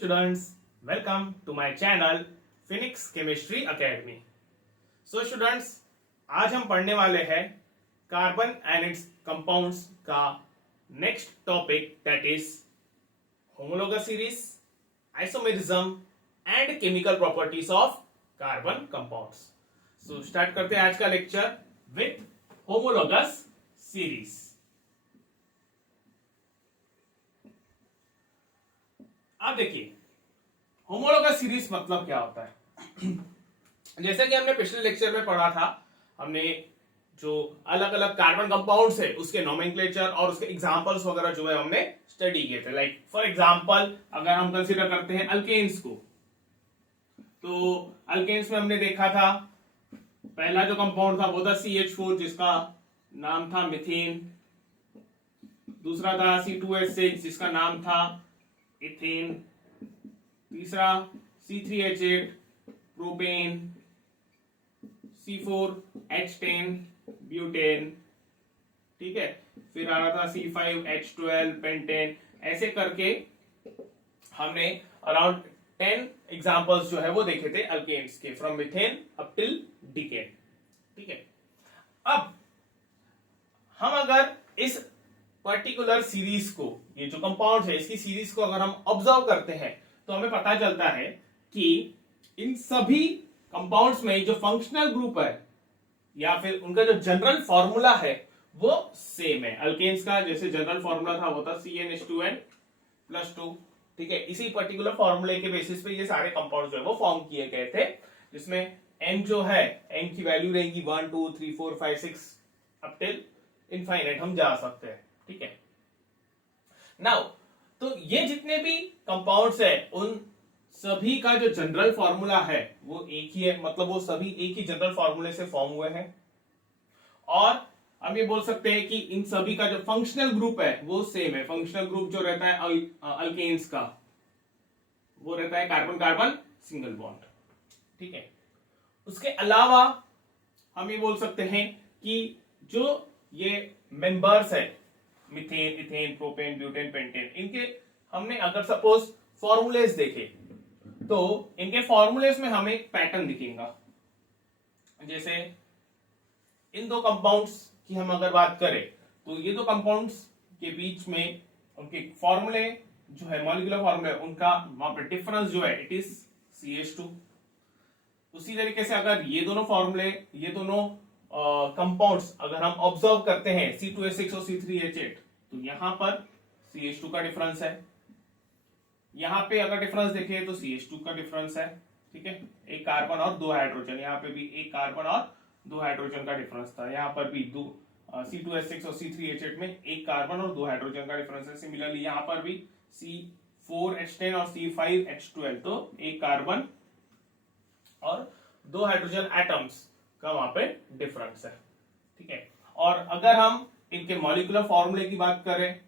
Students, welcome to my channel Phoenix Chemistry Academy. So students, आज हम पढ़ने वाले हैं कार्बन एंड इट्स कंपाउंड्स का next topic that is homologous series, isomerism and chemical properties of carbon compounds. So start करते हैं आज का लेक्चर विथ होमोलोगस सीरीज. अब देखिए होमोलोगस सीरीज मतलब क्या होता है. जैसे कि हमने पिछले लेक्चर में पढ़ा था, हमने जो अलग अलग कार्बन कंपाउंड्स है उसके नोमेनक्लेचर और उसके एग्जांपल्स वगैरह जो है हमने स्टडी किए थे. लाइक फॉर एग्जांपल अगर हम कंसीडर करते हैं अल्केन्स को, तो अल्केन्स में हमने देखा था पहला जो कंपाउंड था वो था CH4 जिसका नाम था मीथेन. दूसरा था C2H6 जिसका नाम था इथेन. तीसरा C3H8 प्रोपेन. C4H10 butane. ठीक है, फिर आ रहा था C5H12 पेंटेन. ऐसे करके हमने अराउंड 10 एग्जांपल्स जो है वो देखे थे अल्केन्स के, फ्रॉम मीथेन अप टिल डिकेन. ठीक है, अब हम अगर इस पर्टिकुलर सीरीज को, ये जो कंपाउंड है इसकी सीरीज को अगर हम ऑब्जर्व करते हैं तो हमें पता चलता है कि इन सभी कंपाउंड्स में जो फंक्शनल ग्रुप है या फिर उनका जो जनरल फॉर्मूला है वो सेम है. अल्केन्स का जैसे जनरल फॉर्मूला था वो था CnH2n+2. ठीक है, इसी पर्टिकुलर फॉर्मूले के बेसिस पे ये सारे कंपाउंड जो है वो फॉर्म किए गए थे, जिसमें n जो है n की वैल्यू रहेगी 1 2 3 4 5 6 अप टिल इनफाइनाइट हम जा सकते हैं. ठीक है, नाउ तो ये जितने भी कंपाउंड्स है उन सभी का जो जनरल फॉर्मूला है वो एक ही है, मतलब वो सभी एक ही जनरल फॉर्मूले से फॉर्म हुए हैं. और हम ये बोल सकते हैं कि इन सभी का जो फंक्शनल ग्रुप है वो सेम है. फंक्शनल ग्रुप जो रहता है अल्केन्स का वो रहता है कार्बन कार्बन सिंगल बॉन्ड. ठीक है, उसके अलावा हम ये बोल सकते हैं कि जो ये मेंबर्स है methane, ethane, propane, butane, pentane, इनके हमने अगर सपोज फॉर्मूलेस देखे तो इनके फॉर्मूलेस में हमें एक पैटर्न दिखेगा. जैसे इन दो कंपाउंड्स की हम अगर बात करें तो ये दो कंपाउंड्स के बीच में उनके फॉर्मूले जो है, मॉलिक्यूलर फॉर्मूले, उनका वहां पर डिफरेंस जो है इट इज CH2. उसी तरीके से अगर ये दोनों फॉर्मूले, ये दोनों कंपाउंड्स अगर हम ऑब्जर्व करते हैं C2H6 और C3H8, तो यहां पर CH2 का डिफरेंस है. यहां पे अगर डिफरेंस देखें तो CH2 का डिफरेंस है. ठीक है, एक कार्बन और दो हाइड्रोजन, यहाँ पे भी एक कार्बन और दो हाइड्रोजन का डिफरेंस था. यहाँ पर भी दो C2H6 और C3H8 में एक कार्बन और दो हाइड्रोजन का डिफरेंस है. सिमिलरली यहाँ पर भी C4H10 और C5H12, तो एक कार्बन और दो हाइड्रोजन एटम्स का वहां पे डिफरेंस है. ठीक है, और अगर हम इनके मॉलिक्यूलर फॉर्मूले की बात करें,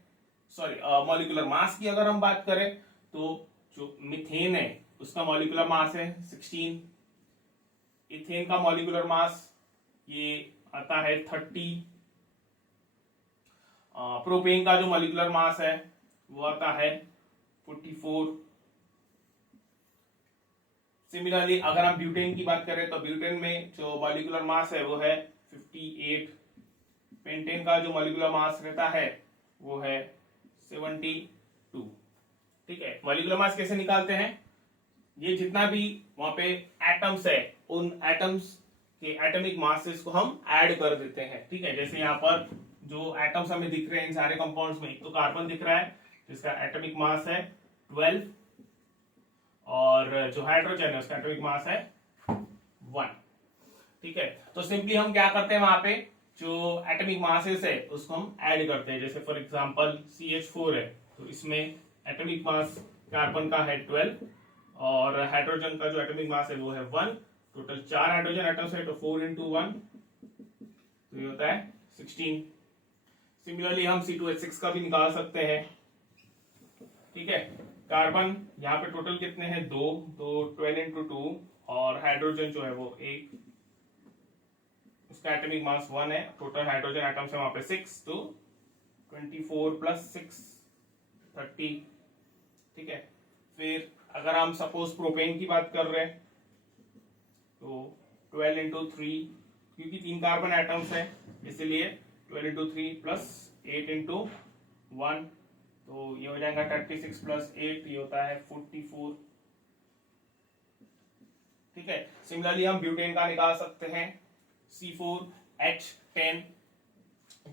सॉरी मॉलिक्यूलर मास की अगर हम बात करें, तो जो मीथेन है उसका मॉलिक्यूलर मास है 16. इथेन का मॉलिक्यूलर मास ये आता है 30. प्रोपेन का जो मॉलिक्यूलर मास है वो आता है 44. सिमिलरली अगर हम ब्यूटेन की बात करें तो ब्यूटेन में जो मॉलिक्यूलर मास है वो है 58. पेंटेन का जो मॉलिक्यूलर मास रहता है वो है 72. ठीक है, मॉलिक्यूलर मास कैसे निकालते हैं, ये जितना भी वहां पे एटम्स है उन एटम्स के एटॉमिक मासेस को हम ऐड कर देते हैं. ठीक है, जैसे यहाँ पर जो एटम्स हमें दिख रहे हैं इन सारे कंपाउंड्स में, एक तो कार्बन दिख रहा है जिसका एटॉमिक मास है 12, और जो हाइड्रोजन है उसका एटॉमिक मास है 1. ठीक है, तो सिंपली हम क्या करते हैं, वहां पे जो एटॉमिक मासेस है उसको हम ऐड करते हैं. जैसे फॉर एग्जांपल CH4 है तो इसमें एटॉमिक मास कार्बन का है 12 और हाइड्रोजन का जो एटॉमिक मास है वो है 1. टोटल 4 हाइड्रोजन एटम्स है तो 4 into 1, तो ये होता है 16. सिमिलरली हम C2H6 का भी निकाल सकते हैं. ठीक है, कार्बन यहाँ पे टोटल कितने हैं, 2, तो 12 into 2, और हाइड्रोजन जो है वो 1, उसका एटॉमिक मास 1 है. टोटल हाइड्रोजन एटम्स है वहां पे 6, तो 24 + 6 30. ठीक है, फिर अगर हम सपोज प्रोपेन की बात कर रहे हैं तो 12 इंटू 3, क्योंकि 3 कार्बन एटम्स है इसलिए 12 इंटू 3 प्लस 8 इंटू 1, तो ये हो जाएगा 36 प्लस 8, ये होता है 44। ठीक है, सिमिलरली हम ब्यूटेन का निकाल सकते हैं C4H10,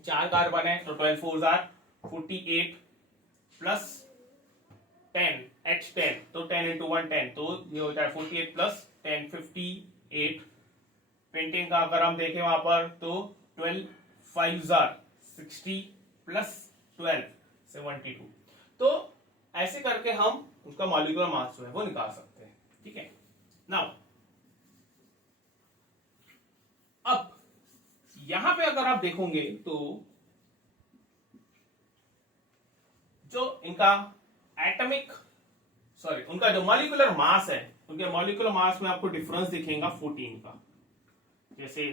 4 कार्बन है तो 12 4 जार 48 प्लस 10 H10, तो 10 इंटू 1 10, तो ये होता है 48 प्लस 10 58। पेंटेन का अगर हम देखें वहां पर तो 12 5 जार 60 प्लस 12 72, तो ऐसे करके हम उसका मॉलिक्यूलर मास जो है वो निकाल सकते हैं। ठीक है, नाउ अब यहां पे अगर आप देखोगे तो जो इनका एटॉमिक उनका जो मॉलिक्यूलर मास है, उनके मॉलिक्यूलर मास में आपको डिफरेंस दिखेगा 14 का। जैसे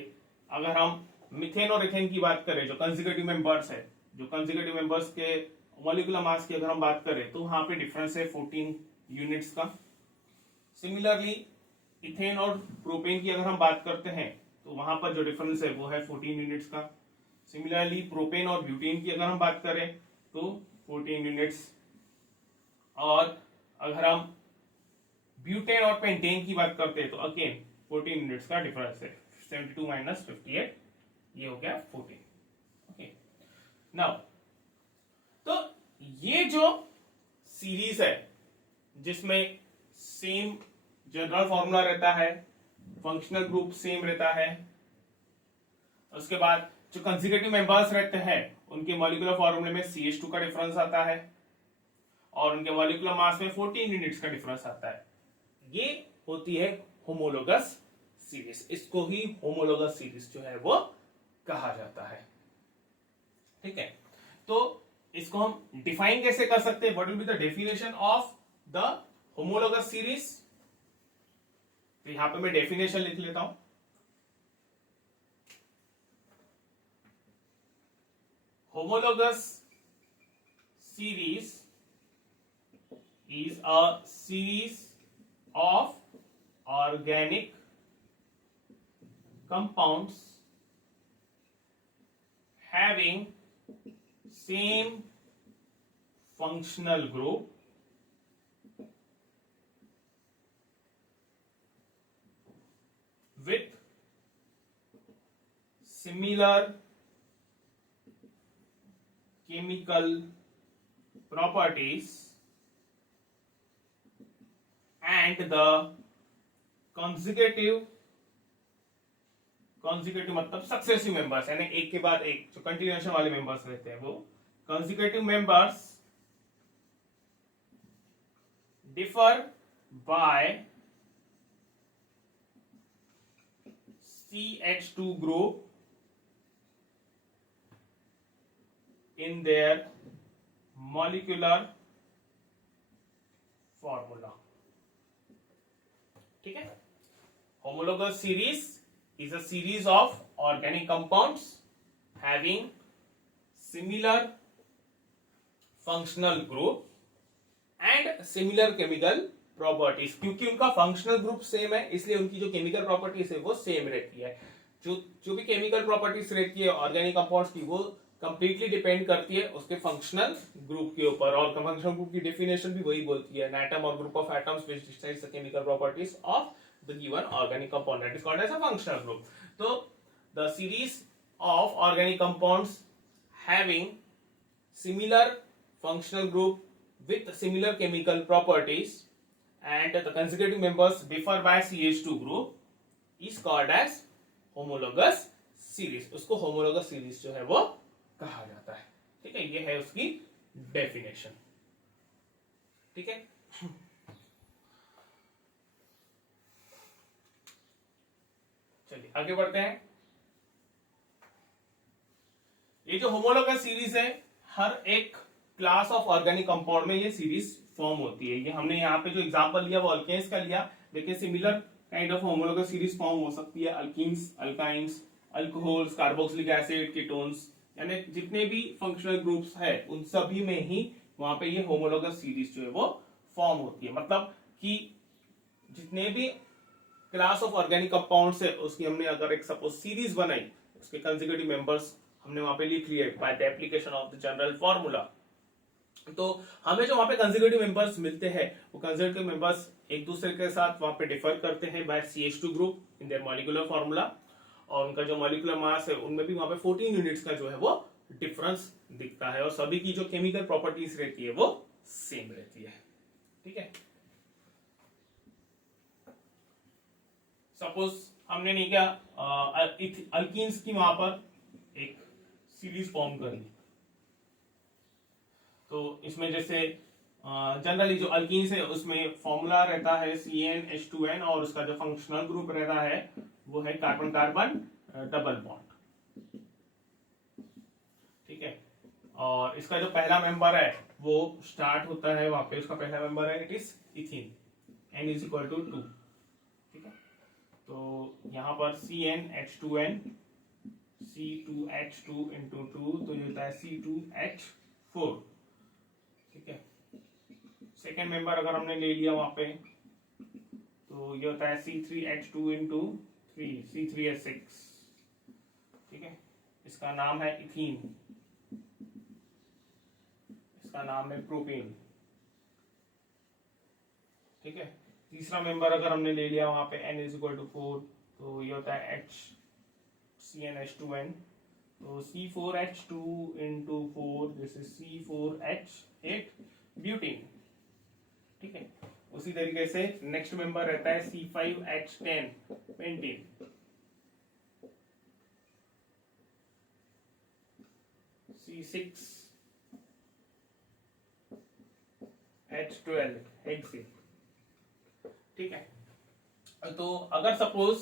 अगर हम मीथेन और इथेन की बात करें, जो कंसेक्यूटिव मेंबर्स है, जो कंसेक्यूटिव मेंबर्स के मॉलिक्यूलर मास की अगर हम बात करें तो वहां पे डिफरेंस है 14 यूनिट्स का। सिमिलरली इथेन और प्रोपेन की अगर हम बात करते हैं तो वहां पर जो डिफरेंस है वो है 14 यूनिट्स का। सिमिलरली प्रोपेन और ब्यूटेन की अगर हम बात करें तो 14 यूनिट्स, और अगर हम ब्यूटेन और पेंटेन की बात करते हैं तो अगेन 14 यूनिट्स का डिफरेंस है। 72 माइनस 58, ये हो गया 14। ओके, नाउ तो ये जो सीरीज है जिसमें सेम जनरल फॉर्मूला रहता है, फंक्शनल ग्रुप सेम रहता है, उसके बाद जो कंसेक्यूटिव मेंबर्स रहते हैं उनके मॉलिक्यूलर फॉर्मूले में CH2 का डिफरेंस आता है और उनके मॉलिक्यूलर मास में 14 यूनिट्स का डिफरेंस आता है, ये होती है होमोलोगस सीरीज। इसको ही होमोलोगस सीरीज जो है वो कहा जाता है। ठीक है, तो इसको हम डिफाइन कैसे कर सकते हैं? What will be the definition of the homologous series? तो यहां पे मैं डेफिनेशन लिख लेता हूं। Homologous series is a series of organic compounds having same functional group with similar chemical properties and the consecutive मतलब सक्सेसिव मेंबर्स, यानी एक के बाद एक जो कंटिन्यूएशन वाले मेंबर्स रहते हैं वो consecutive members differ by CH2 group in their molecular formula। ठीक है, homologous series is a series of organic compounds having similar functional group and similar chemical properties। क्योंकि उनका फंक्शनल ग्रुप सेम है इसलिए उनकी जो केमिकल प्रॉपर्टीज है वो सेम रहती है। जो भी केमिकल प्रॉपर्टीज रहती है ऑर्गेनिक कंपाउंड्स की वो कंप्लीटली डिपेंड करती है उसके फंक्शनल ग्रुप के ऊपर, और फंक्शनल ग्रुप की डेफिनेशन भी वही बोलती है, एन एटम और group of atoms which decides the chemical properties of the given organic compound that is called as a functional group. तो the series of organic compounds having similar functional group with similar chemical properties and the consecutive members differ by CH2 group is called as homologous series। उसको homologous series जो है वो कहा जाता है। ठीक है, ये है उसकी डेफिनेशन। ठीक है, चलिए आगे बढ़ते हैं। ये जो homologous सीरीज है हर एक क्लास ऑफ ऑर्गेनिक कंपाउंड में ये सीरीज फॉर्म होती है। ये हमने यहाँ पे जो एग्जांपल लिया वो अल्केन्स का लिया, देखिए similar kind of homologous series form हो सकती है alkenes, alkynes, alcohols, carboxylic acid, ketones, यानी जितने भी फंक्शनल ग्रुप्स है उन सभी में ही वहां पे ये होमोलोगस सीरीज जो है वो फॉर्म होती है। मतलब कि जितने भी क्लास ऑफ ऑर्गेनिक कंपाउंड्स है उसकी हमने अगर एक सपोज सीरीज बनाई, उसके कंसेक्यूटिव मेंबर्स हमने वहां पे लिख लिए by the application of the general formula, तो हमें जो वहां पे कंसेक्यूटिव मेंबर्स मिलते हैं वो कंसेक्यूटिव मेंबर्स एक दूसरे के साथ वहां पे डिफर करते हैं by CH2 group in their molecular formula, और उनका जो मॉलिक्यूलर मास है उनमें भी वहां पे 14 यूनिट्स का जो है वो डिफरेंस दिखता है, और सभी की जो केमिकल प्रॉपर्टीज रहती है वो सेम रहती है। ठीक है, सपोज हमने नहीं क्या अल्कीन्स की वहां पर एक सीरीज फॉर्म कर ली, तो इसमें जैसे जनरली जो अल्कीन्स है उसमें फॉर्मूला रहता है CnH2n, और उसका जो फंक्शनल ग्रुप रहता है वो है कार्बन कार्बन डबल बॉन्ड। ठीक है, और इसका जो पहला मेंबर है वो स्टार्ट होता है वहां पे, उसका पहला मेंबर है it is ethene, n is equal to 2। ठीक है, तो यहाँ पर CnH2n C2H2 इंटू 2, तो ये होता है C2H4। ठीक है, सेकेंड मेंबर अगर हमने ले लिया वहां पे तो ये होता है C3H2 इंटू 3 C3H6। ठीक है, इसका नाम है इथीन, इसका नाम है प्रोपेन। ठीक है, तीसरा मेंबर अगर हमने ले लिया वहां पे n इज इक्वल टू 4, तो ये होता है CnH2n, तो C4H2 into 4 this is C4H8 butene. ठीक है, उसी तरीके से नेक्स्ट मेंबर रहता है C5H10 पेंटीन, C6H12 हेक्सेन। ठीक है, तो अगर सपोज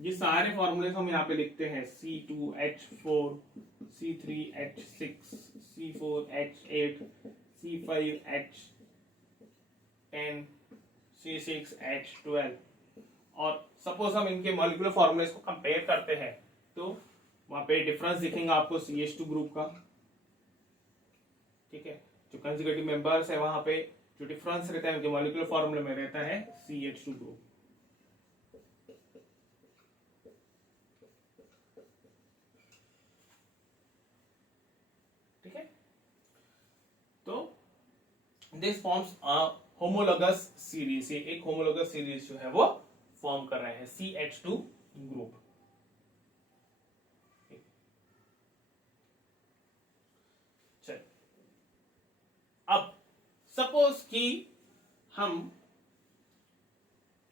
ये सारे फॉर्मूले हम यहाँ पे लिखते हैं C2H4 C3H6 C4H8 C5H10 C6H12, और सपोज हम इनके मॉलिक्यूलर फॉर्मूलेस को कंपेयर करते हैं तो वहां पे डिफरेंस दिखेगा आपको CH2 ग्रुप का। ठीक है, जो कंसेक्यूटिव मेंबर्स है वहां पे जो डिफरेंस रहता है उनके मॉलिक्यूलर फॉर्मूले में रहता है CH2 ग्रुप। ठीक है, तो this forms a homologous series, ये एक होमोलोगस सीरीज जो है वो फॉर्म कर रहे हैं CH2 ग्रुप। चल, अब सपोज कि हम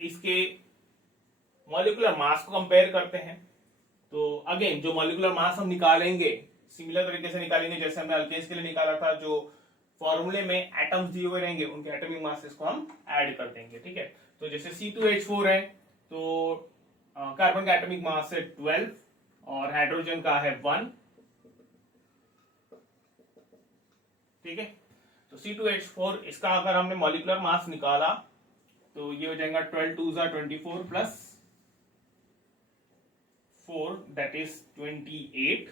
इसके मॉलिक्यूलर मास को कंपेयर करते हैं, तो अगेन जो मॉलिक्यूलर मास हम निकालेंगे सिमिलर तरीके से निकालेंगे जैसे हमने अल्केन्स के लिए निकाला था, जो फॉर्मूले में एटम्स दिए हुए रहेंगे उनके एटॉमिक मासेस को हम ऐड कर देंगे। ठीक है, तो जैसे C2H4 है तो कार्बन का एटॉमिक मास है 12 और हाइड्रोजन का है 1। ठीक है, तो C2H4 इसका अगर हमने मॉलिक्यूलर मास निकाला तो ये हो जाएगा 12 2 24 प्लस 4 दैट इज 28।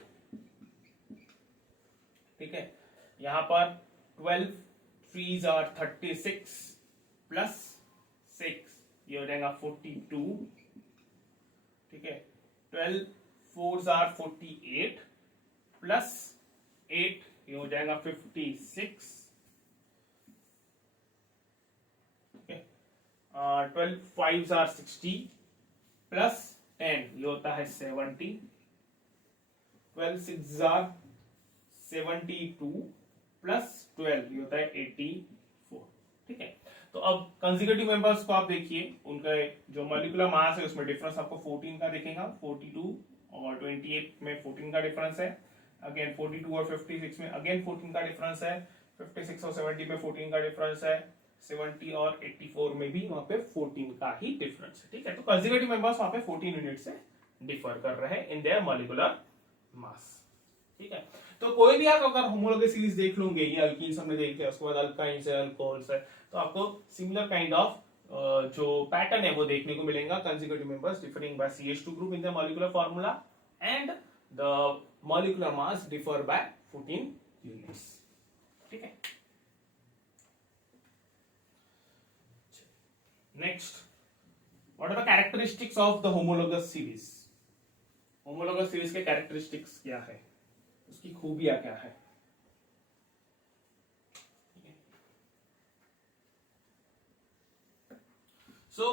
ठीक है, यहां पर 12 3s are 36 प्लस 6 ये हो जाएगा 42। ठीक है, 12 4s are 48 प्लस 8 ये हो जाएगा 56। ठीक है, 12 5s are 60 प्लस 10 ये होता है 70। 12 6s are 72 प्लस 12 ये होता है 84। ठीक है, तो अब कंसेक्यूटिव मेंबर्स को आप देखिए, उनका जो मॉलिक्यूलर मास है उसमें डिफरेंस आपको 14 का दिखेगा, 42 और 28 में 14 का डिफरेंस है, अगेन 42 और 56 में अगेन 14 का डिफरेंस है, 56 और 70 में 14 का डिफरेंस है, 70 और 84 में भी वहां पे 14 का ही डिफरेंस है। ठीक है, तो कंसेक्यूटिव मेंबर्स वहां पे 14 यूनिट से डिफर कर रहे हैं इन देयर मॉलिक्यूलर मास। ठीक है, तो कोई भी आप अगर होमोलोगस सीरीज देख लोगे, ये अल्कीन्स हमने देखे, उसके बाद अल्काइंस है, अल्कोहल्स है, तो आपको सिमिलर काइंड ऑफ जो पैटर्न है वो देखने को मिलेगा, consecutive members differing by CH2 group in the molecular formula and the molecular mass differ by 14 units. ठीक है, next, what are the characteristics of the homologous series? Homologous series के characteristics क्या है, उसकी खूबियां क्या है? सो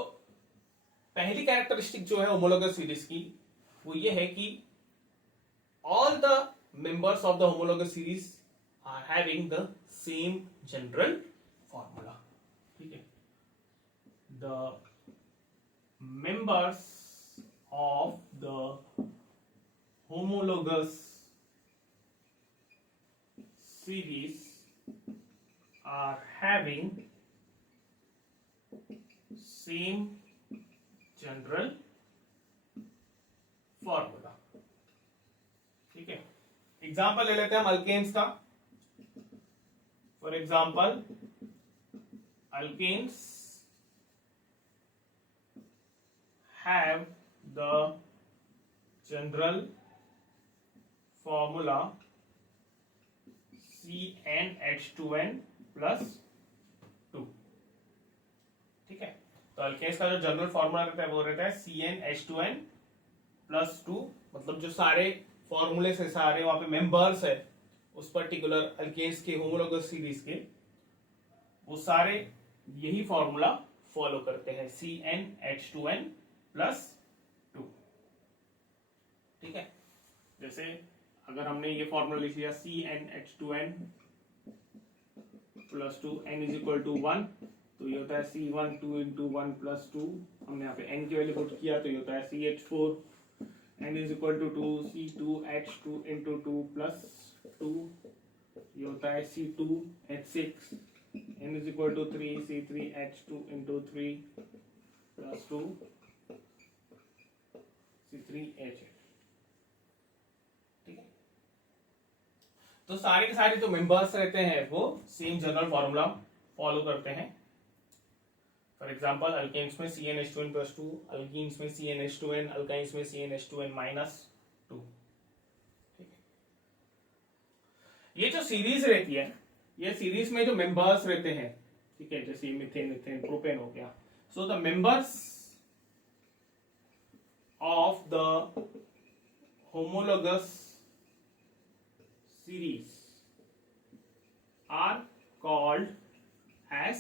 पहली कैरेक्टरिस्टिक जो है होमोलोगस सीरीज की, वो ये है कि all the members of the homologous series are having the same general formula. ठीक है, the members of the homologous series are having same general formula. ठीक है, एग्जाम्पल ले लेते हैं हम अल्केन्स का. For example, alkanes have the general formula CnH2n + 2. ठीक है, तो अल्केन्स का जो जनरल फॉर्मूला रहता है वो रहता है CnH2n + 2. मतलब जो सारे फॉर्मूले से सारे वहां पे मेंबर्स है उस पर्टिकुलर अल्केन्स के होमोलोगस सीरीज के, वो सारे यही फॉर्मूला फॉलो करते हैं, CnH2n + 2. ठीक है, जैसे अगर हमने ये फॉर्मूला लिख लिया CnH2n + 2, n = 1, तो ये होता है C12 × 1 + 2. हमने यहाँ पे n की वैल्यू पुट किया तो ये होता है CH4, n = 2, C2H2 × 2 + 2, ये होता है C2H6, n = 3, C3H2 × 3 + 2, C3H8. ठीक है, तो सारे के सारे जो मेंबर्स रहते हैं वो सेम जनरल फॉर्मूला फॉलो करते हैं. फॉर एग्जाम्पल, अल्केन्स में CnH2n + 2, अल्कीन्स में CnH2n, अल्काइन्स में CnH2n - 2. ठीक है, ये जो सीरीज रहती है, ये सीरीज में जो मेंबर्स रहते हैं, ठीक है, जैसे मीथेन, इथेन, प्रोपेन हो गया. So the members of the homologous series are called as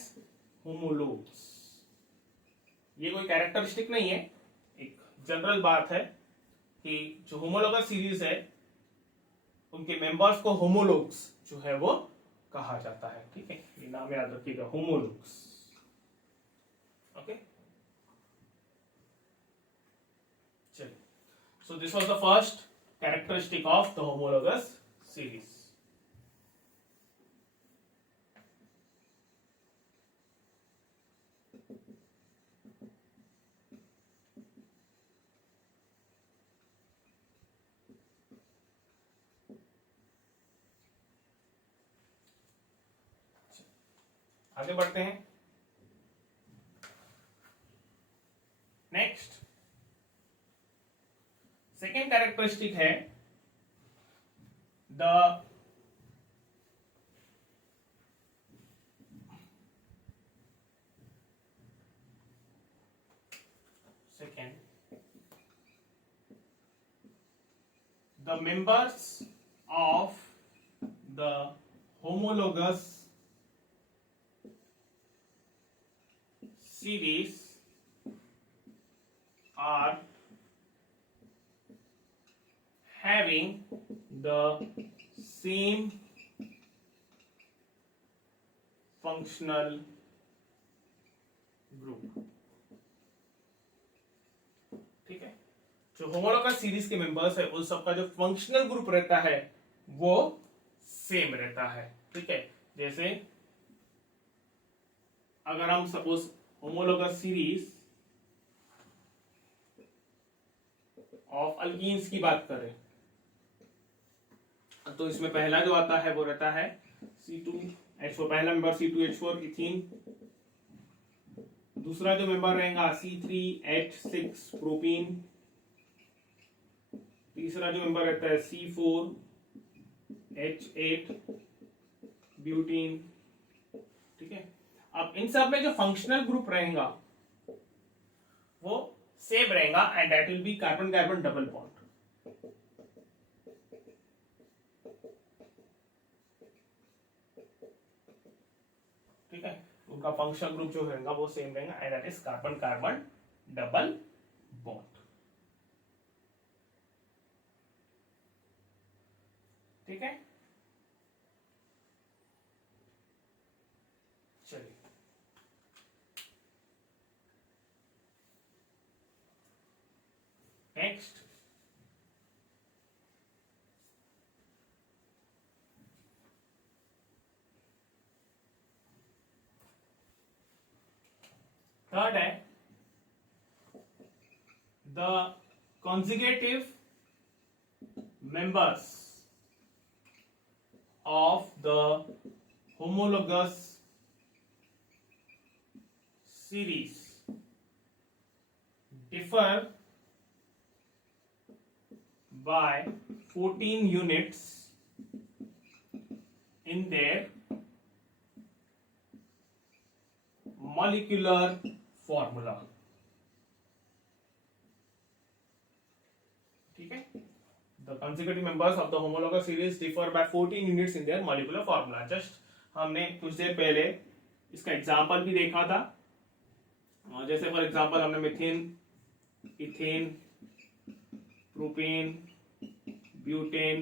homologues. ये कोई कैरेक्टरिस्टिक नहीं है, एक जनरल बात है कि जो होमोलोगस सीरीज है उनके मेंबर्स को होमोलोग्स जो है वो कहा जाता है. ठीक है, ये नाम याद रखिएगा, होमोलोग्स. ओके, चलिए, सो this was the first characteristic of the homologous series. आगे बढ़ते हैं. नेक्स्ट, सेकेंड कैरेक्टरिस्टिक है the members of the homologous series are having the same functional group. ठीक है, जो होमोलोगस सीरीज के मेंबर्स है उन सबका जो फंक्शनल ग्रुप रहता है वो सेम रहता है. ठीक है, जैसे अगर हम suppose homologous series of alkenes की बात करें तो इसमें पहला जो आता है वो रहता है C2H4, पहला मेंबर C2H4 इथीन. दूसरा जो मेंबर रहेगा C3H6 प्रोपीन. तीसरा जो मेंबर रहता है C4H8 ब्यूटीन. ठीक है, अब इन सब में जो फंक्शनल ग्रुप रहेगा वो सेम रहेगा and that will be carbon carbon double bond. ठीक है, उनका फंक्शनल ग्रुप जो रहेगा वो सेम रहेगा and that is carbon carbon double bond. ठीक है, चलिए नेक्स्ट, थर्ड है the consecutive members of the homologous series differ by 14 units in their molecular formula। ठीक है, the consecutive members of the homologous series differ by 14 units in their molecular formula। Just हमने कुछ देर पहले इसका example भी देखा था, जैसे फॉर एग्जाम्पल हमने मिथेन, इथेन, प्रोपेन, ब्यूटेन,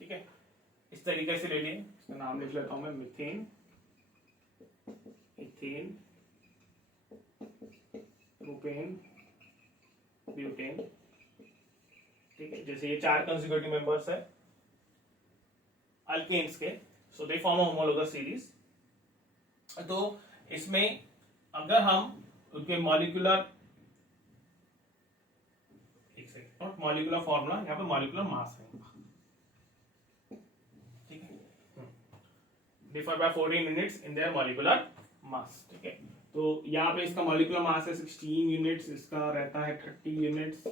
ठीक है, इस तरीके से ले लिए। इसका नाम लिख लेता हूं मैं, मिथेन, इथेन, प्रोपेन, ब्यूटेन। ठीक है, जैसे ये चार कंसेक्यूटिव मेंबर्स है अल्केन्स के, so they form a homologous series. तो इसमें अगर हम उनके मॉलिक्यूलर, एक सेकंड, नॉट मॉलिक्यूलर फॉर्मूला, यहाँ पे मॉलिक्यूलर मास है, ठीक है, differ by 14 units in their molecular mass. ठीक है, तो यहाँ पे इसका मॉलिक्यूलर मास है 16 यूनिट्स, इसका रहता है 30 यूनिट्स,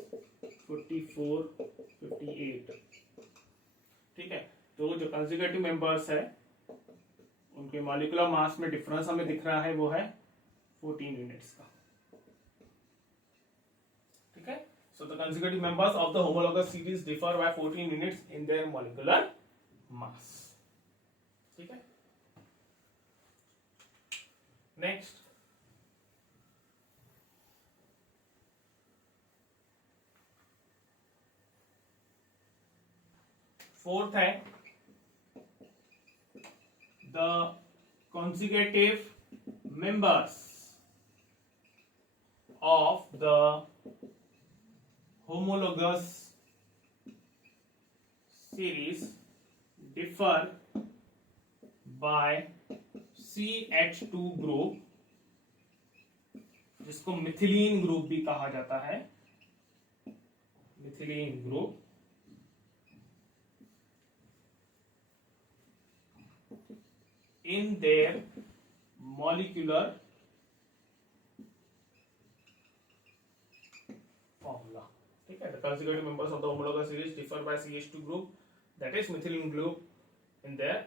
44, 58। ठीक है, तो जो कंसेक्यूटिव मेंबर्स है उनके मॉलिक्यूलर मास में डिफरेंस हमें दिख रहा है, वो है 14 यूनिट्स का। ठीक है, so the consecutive members of the homologous series differ by 14 units in their molecular mass. ठीक है, नेक्स्ट, फोर्थ है the consecutive members of the homologous series differ by CH2 group, जिसको मिथिलीन ग्रुप भी कहा जाता है, methylene group, in their molecular formula। ठीक है, the consecutive members of the homologous series differ by CH2 group, that is methylene group in their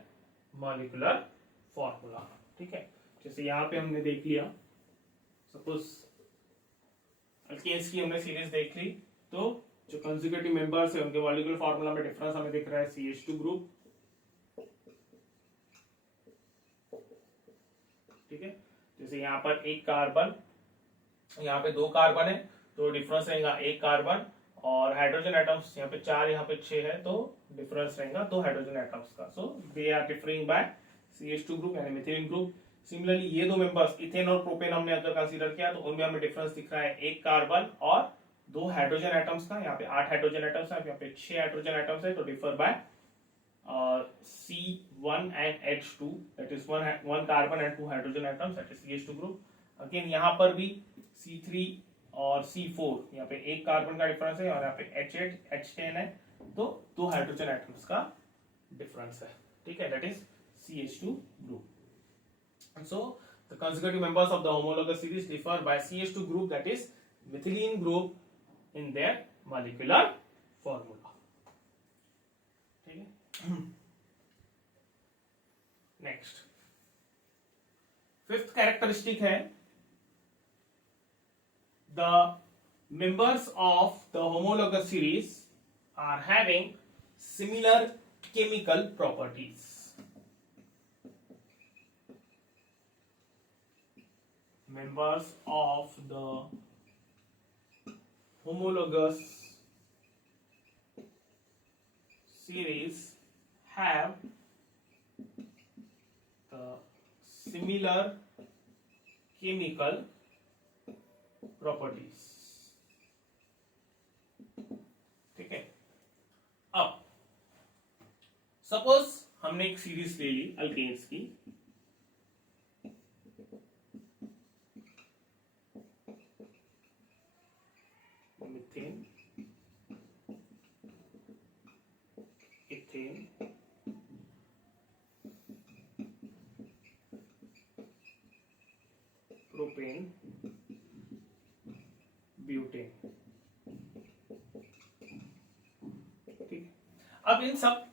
molecular formula। ठीक है, जैसे यहाँ पे हमने देख लिया, सपोज अल्केन्स की हमने सीरीज देख ली, तो जो consecutive members है उनके molecular formula में डिफरेंस हमें दिख रहा है CH2 ग्रुप। ठीक है, जैसे यहाँ पर एक कार्बन, यहाँ पे 2 कार्बन है, तो डिफरेंस रहेगा 1 कार्बन, और हाइड्रोजन एटम्स यहाँ पे 4, यहाँ पे 6 है, तो डिफरेंस रहेगा 2 हाइड्रोजन एटम्स का। So they are differing by CH2 group यानी मिथाइल ग्रुप। सिमिलरली ये दो मेंबर्स इथेन और प्रोपेन हमने अगर कंसीडर किया तो उनमें हमें डिफरेंस दिख रहा है 1 कार्बन और 2 हाइड्रोजन एटम्स का। यहाँ पे 8 हाइड्रोजन एटम्स है, यहाँ पे 6 हाइड्रोजन एटम्स है, तो differ by C1 and H2, that is one carbon and 2 hydrogen atoms, that is CH2 group। Again यहाँ पर भी C3 और C4, यहाँ पे 1 कार्बन का डिफरेंस है और यहाँ पे H8, H10 है, तो 2 हाइड्रोजन एटम्स का डिफरेंस है। ठीक है, that is CH2 group। And so the consecutive members of the homologous series differ by CH2 group, that is methylene group, in their molecular formula। ठीक है, नेक्स्ट फिफ्थ कैरेक्टरिस्टिक है the members of the homologous series are having similar chemical properties. Members of the homologous series have the similar chemical properties. ठीक है, अब suppose हमने एक series ले ली alkanes की, मिथेन, इथेन, प्रोपेन, ब्यूटेन। ठीक, अब इन सब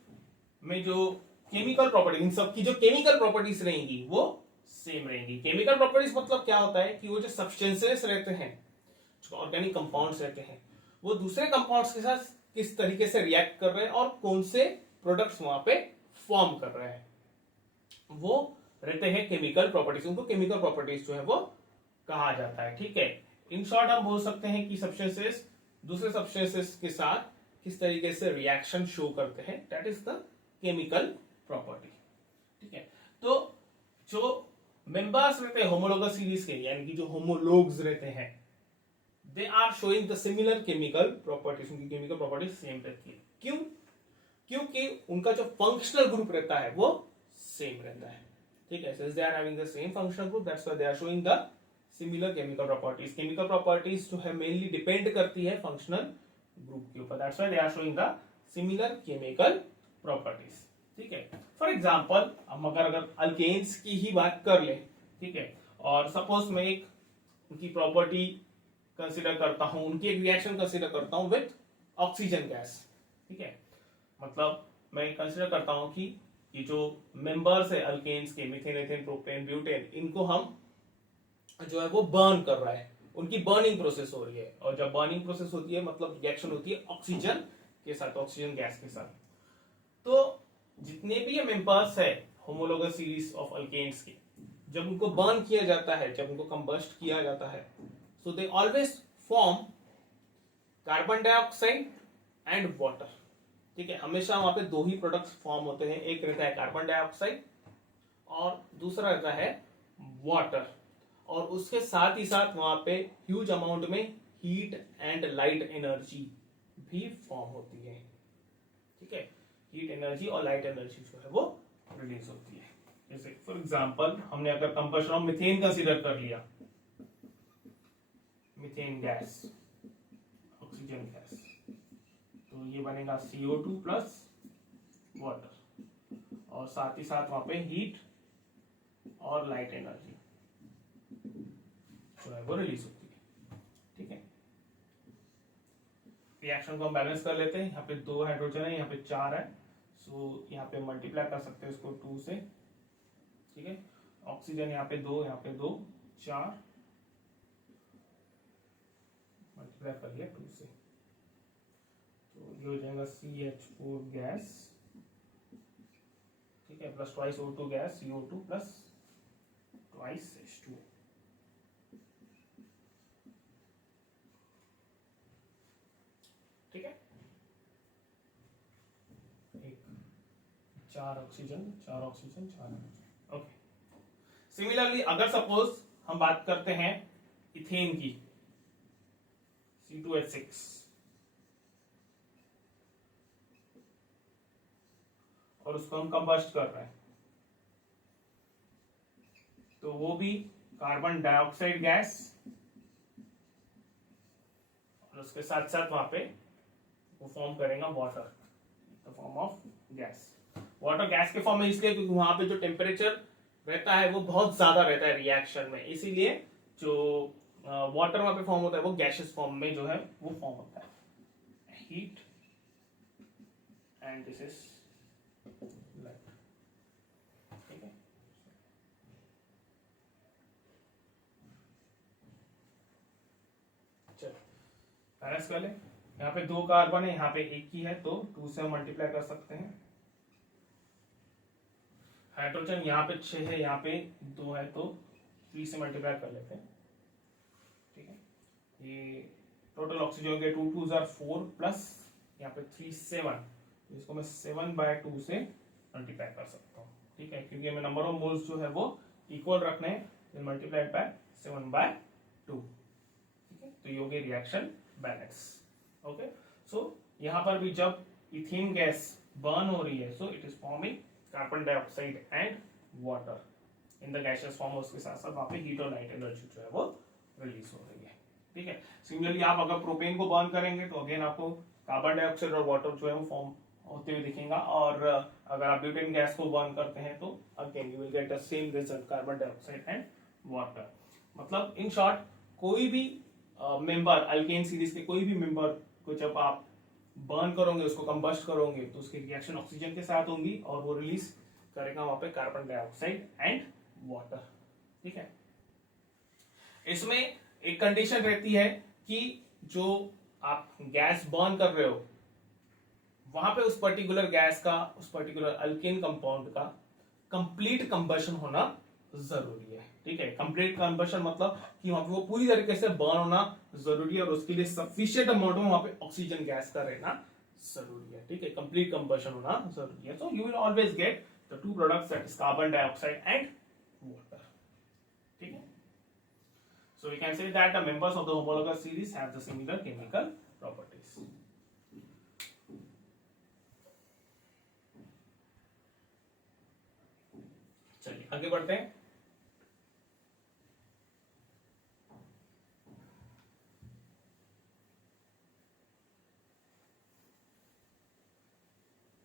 में जो केमिकल प्रॉपर्टी, इन सब की जो केमिकल प्रॉपर्टीज रहेंगी वो सेम रहेंगी। केमिकल प्रॉपर्टीज मतलब क्या होता है कि वो जो सब्सटेंसेस रहते हैं, जो ऑर्गेनिक कंपाउंड्स रहते हैं, वो दूसरे कंपाउंड्स के साथ किस तरीके से रिएक्ट कर रहे हैं और कौन से प्रोडक्ट्स वहां पे फॉर्म कर रहे हैं, वो रहते हैं केमिकल प्रॉपर्टीज। उनको केमिकल प्रॉपर्टीज जो है वो कहा जाता है। ठीक है, इन शॉर्ट हम बोल सकते हैं कि सब्सटेंसेस दूसरे सब्सटेंसेस के साथ किस तरीके से रिएक्शन शो करते हैं, that is the chemical property. ठीक है, तो जो मेंबर्स रहते हैं होमोलोगस सीरीज के, यानी कि जो होमोलोग्स रहते हैं, they are showing the similar chemical properties, उनकी केमिकल प्रॉपर्टीज सेम रहती है। क्यों? क्योंकि उनका जो फंक्शनल ग्रुप रहता है वो सेम रहता है। ठीक है, since they are having the same functional group, that's why they are showing the similar chemical properties. Chemical properties जो है mainly depend करती है functional group के ऊपर, that's why they are showing the similar chemical properties. ठीक है, for example हम अगर alkanes की ही बात कर ले, ठीक है, और suppose मैं एक उनकी प्रॉपर्टी कंसिडर करता हूं, उनकी एक रिएक्शन कंसिडर करता हूं विथ ऑक्सीजन गैस। ठीक है, मतलब मैं कंसिडर करता हूं कि ये जो मेंबर्स है अल्केन्स के, मीथेन, एथेन, प्रोपेन, ब्यूटेन, इनको हम जो है वो बर्न कर रहा है, उनकी बर्निंग प्रोसेस हो रही है। और जब बर्निंग प्रोसेस होती है मतलब रिएक्शन होती है ऑक्सीजन के साथ, ऑक्सीजन गैस के साथ। तो जितने भी ये मेंबर्स है होमोलोगस सीरीज ऑफ अल्केन्स के, जब उनको बर्न किया जाता है, जब उनको कंबस्ट किया जाता है, so they always form carbon dioxide and water. ठीक है, हमेशा वहां पे दो ही प्रोडक्ट्स फॉर्म होते हैं, एक रहता है कार्बन डाइऑक्साइड और दूसरा रहता है वाटर। और उसके साथ ही साथ वहां पे ह्यूज अमाउंट में हीट एंड लाइट एनर्जी भी फॉर्म होती है। ठीक है, हीट एनर्जी और लाइट एनर्जी जो है वो रिलीज होती है। जैसे फॉर एग्जांपल हमने अगर कंबशन ऑफ मीथेन कंसीडर कर लिया, मीथेन गैस, ऑक्सीजन गैस, तो ये बनेगा CO2 प्लस वाटर, और साथ ही साथ वहां पे हीट और लाइट एनर्जी जो है वो रिलीज होती है। ठीक है, रिएक्शन को हम बैलेंस कर लेते हैं। यहाँ पे 2 हाइड्रोजन है, यहाँ पे 4 है, सो यहाँ पे मल्टीप्लाई कर सकते हैं इसको 2 से। ठीक है, ऑक्सीजन यहाँ पे 2, यहाँ पे 2, 4 मल्टीप्लाई कर लिया 2 से, तो ये हो जाएगा CH4 गैस। ठीक है, plus twice O2 gas, CO2 plus twice H2। ठीक है, एक 4 oxygen, 4 oxygen, 4 hydrogen. Okay, similarly अगर सपोज हम बात करते हैं इथेन की, C2H6, और उसको हम कंबस्ट कर रहे हैं, तो वो भी कार्बन डाइऑक्साइड गैस और उसके साथ साथ वहां पे वो फॉर्म करेगा water, the form of gas. Water gas के फॉर्म में इसलिए क्योंकि वहां पे जो टेम्परेचर रहता है वो बहुत ज्यादा रहता है रिएक्शन में, इसीलिए जो वाटर वहां पे फॉर्म होता है वो गैसियस फॉर्म में जो है वो फॉर्म होता है, heat and this is light. ठीक है, बैलेंस कर ले। यहाँ पे 2 कार्बन है, यहाँ पे 1 ही है, तो 2 से मल्टीप्लाई कर सकते हैं। हाइड्रोजन यहाँ पे 6 है, यहाँ पे 2 है, तो 3 से मल्टीप्लाई कर लेते हैं। ठीक है, ये टोटल ऑक्सीजन हो गया 2 2 जार 4 प्लस यहाँ पे 3 7, इसको मैं 7/2 से मल्टीप्लाई कर सकता हूँ। ठीक है, क्योंकि हमें नंबर ऑफ मोल्स जो है वो इक्वल रखने हैं, मल्टीप्लाइड बाय 7/2। ठीक है, तो ये हो गया रिएक्शन बैलेंस। ओके, सो यहाँ पर भी जब इथेन गैस बर्न हो रही है, so it is forming carbon dioxide and water in the gaseous form, उसके साथ साथ वहां पे हीट और लाइट एनर्जी जो है वो रिलीज हो रही है। ठीक है, सिमिलरली आप अगर प्रोपेन को बर्न करेंगे तो अगेन आपको कार्बन डाइऑक्साइड और वाटर जो है वो फॉर्म होते हुए दिखेगा, और अगर आप ब्यूटेन गैस को बर्न करते हैं तो again you will get the same result, carbon dioxide and water. मतलब इन शॉर्ट, कोई भी मेंबर अल्केन सीरीज के कोई भी मेंबर को जब आप बर्न करोगे, उसको कंबस्ट करोगे, तो उसकी रिएक्शन ऑक्सीजन के साथ होंगी और वो रिलीज करेगा वहां पे कार्बन डाइऑक्साइड एंड वाटर। ठीक है, इसमें एक कंडीशन रहती है कि जो आप गैस बर्न कर रहे हो वहां पे उस पर्टिकुलर गैस का, उस पर्टिकुलर अल्केन कंपाउंड का कंप्लीट कंबशन होना जरूरी है। ठीक है, कंप्लीट कंबशन मतलब कि वहां पे वो पूरी तरीके से बर्न होना जरूरी है और उसके लिए सफिशिएंट अमाउंट में वहां पे ऑक्सीजन गैस का रहना जरूरी है। ठीक है, कंप्लीट कंबशन होना जरूरी है। So you will always get the two products, that is carbon dioxide and water. ठीक है, so we can say that the members of the homologous series have the similar chemical properties. चलिए आगे बढ़ते हैं।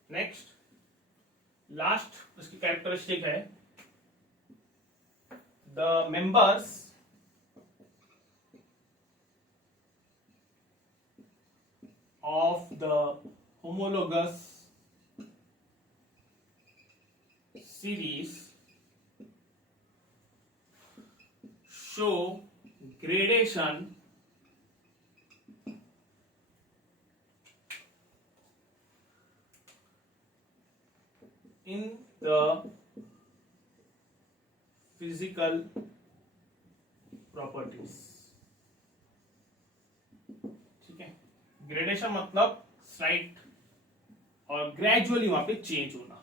Next last इसकी characteristic है, the members of the homologous series show gradation in the physical properties। Gradation मतलब slight और gradually वहां पे चेंज होना।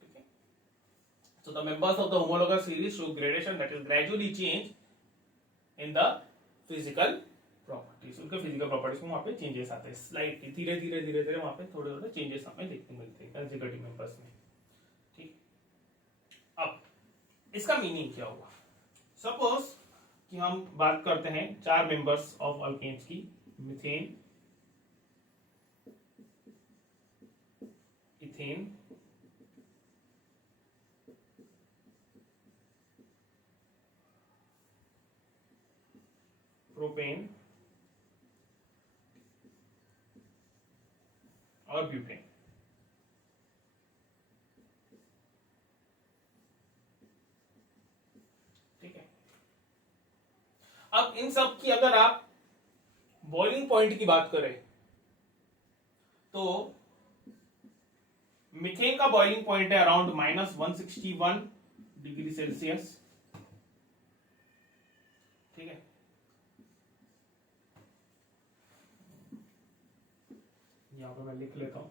ठीक है, so the members of the homologous series show gradation that is gradually change in the physical properties। उनके physical properties में वहां पे चेंजेस आते हैं, स्लाइट धीरे धीरे धीरे धीरे वहां पे थोड़े थोड़े चेंजेस हमें देखने मिलते हैं कंसेक्यूटिव मेंबर्स में। अब इसका मीनिंग क्या हुआ? सपोज कि हम बात करते हैं 4 मेंबर्स ऑफ अल्केन्स की, मीथेन, इथेन, प्रोपेन और ब्यूटेन। अब इन सब की अगर आप बॉइलिंग पॉइंट की बात करें तो मीथेन का बॉइलिंग पॉइंट है अराउंड -161 डिग्री सेल्सियस। ठीक है, यहां पे मैं लिख लेता हूं।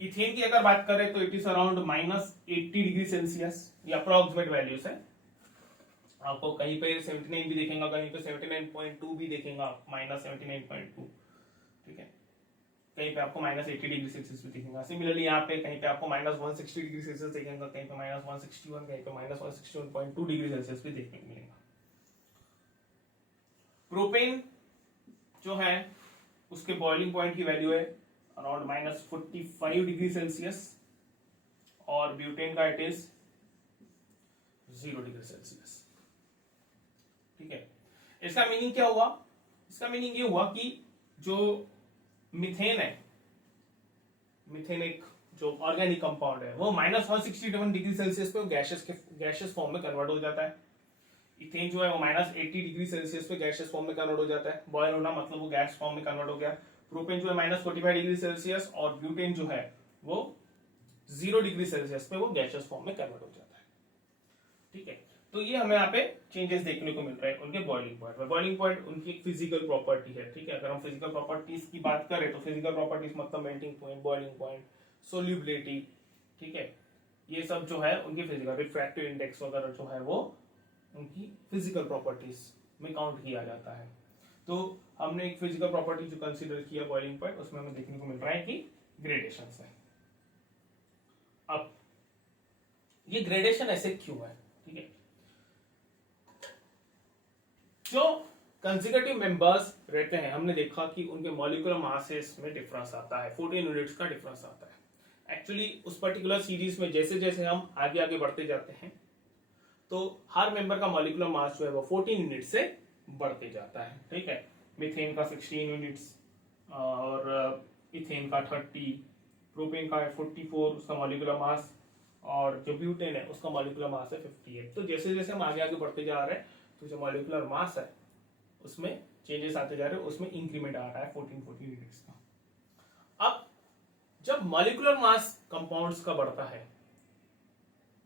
इथेन की अगर बात करें तो it is around -80 degree Celsius, ये अप्रोक्सीमेट वैल्यूज है। आपको कहीं पे 79 भी देखेगा, कहीं पे 79.2 भी देखेगा, -79.2। ठीक है, कहीं पे आपको -80 डिग्री सेल्सियस भी दिखेगा। सिमिलरली यहाँ पे कहीं पे आपको -160 डिग्री सेल्सियस देखेगा, कहीं पे -161, कहीं पे -161.2 डिग्री सेल्सियस भी देखने को मिलेगा। प्रोपेन जो है उसके बॉइलिंग पॉइंट की वैल्यू है अराउंड -45 डिग्री सेल्सियस और ब्यूटेन का इट इज 0°C। ठीक है, इसका मीनिंग क्या हुआ? इसका मीनिंग ये हुआ कि जो मीथेन है, मीथेन एक जो ऑर्गेनिक कंपाउंड है, वो -161°C पे गैशियस फॉर्म में कन्वर्ट हो जाता है। इथेन जो है वो -80°C पे गैशियस फॉर्म में कन्वर्ट हो जाता है। बॉयल होना मतलब वो गैस फॉर्म में कन्वर्ट हो गया। प्रोपेन जो है -45°C और ब्यूटेन जो है वो 0°C पे वो गैशियस फॉर्म में कन्वर्ट हो जाता है। ठीक है, तो ये हमें यहाँ पे चेंजेस देखने को मिल रहे हैं उनके बॉइलिंग पॉइंट में। बॉइलिंग पॉइंट उनकी एक फिजिकल प्रॉपर्टी है। ठीक है, अगर हम फिजिकल प्रॉपर्टीज की बात करें तो फिजिकल प्रॉपर्टीज मतलब melting point, boiling point, solubility, ठीक है, ये सब जो है उनकी फिजिकल, रिफ्रैक्टिव इंडेक्स वगैरह जो है वो उनकी फिजिकल प्रॉपर्टीज में काउंट किया जाता है। तो हमने एक फिजिकल प्रॉपर्टी जो कंसीडर किया बॉइलिंग पॉइंट, उसमें हमें देखने को मिल रहा है कि ग्रेडेशन है। अब ये ग्रेडेशन ऐसे क्यों है? ठीक है, जो कंसेक्यूटिव मेंबर्स रहते हैं, हमने देखा कि उनके मॉलिक्यूलर मासेस में डिफरेंस आता है, 14 यूनिट्स का डिफरेंस आता है। एक्चुअली उस पर्टिकुलर सीरीज में जैसे जैसे हम आगे आगे बढ़ते जाते हैं तो हर मेंबर का मॉलिक्यूलर मास जो है वो 14 यूनिट से बढ़ते जाता है। ठीक है, मीथेन का 16 यूनिट्स और इथेन का 30, प्रोपेन का 44 उसका मॉलिक्यूलर मास, और जो ब्यूटेन है उसका मॉलिक्यूलर मास है 58। तो जैसे जैसे हम आगे आगे बढ़ते जा रहे हैं तो जो मॉलिक्यूलर मास है उसमें चेंजेस आते जा रहे हैं, उसमें इंक्रीमेंट आ रहा है 14 यूनिट्स का। अब जब मॉलिक्यूलर मास कंपाउंड्स का बढ़ता है,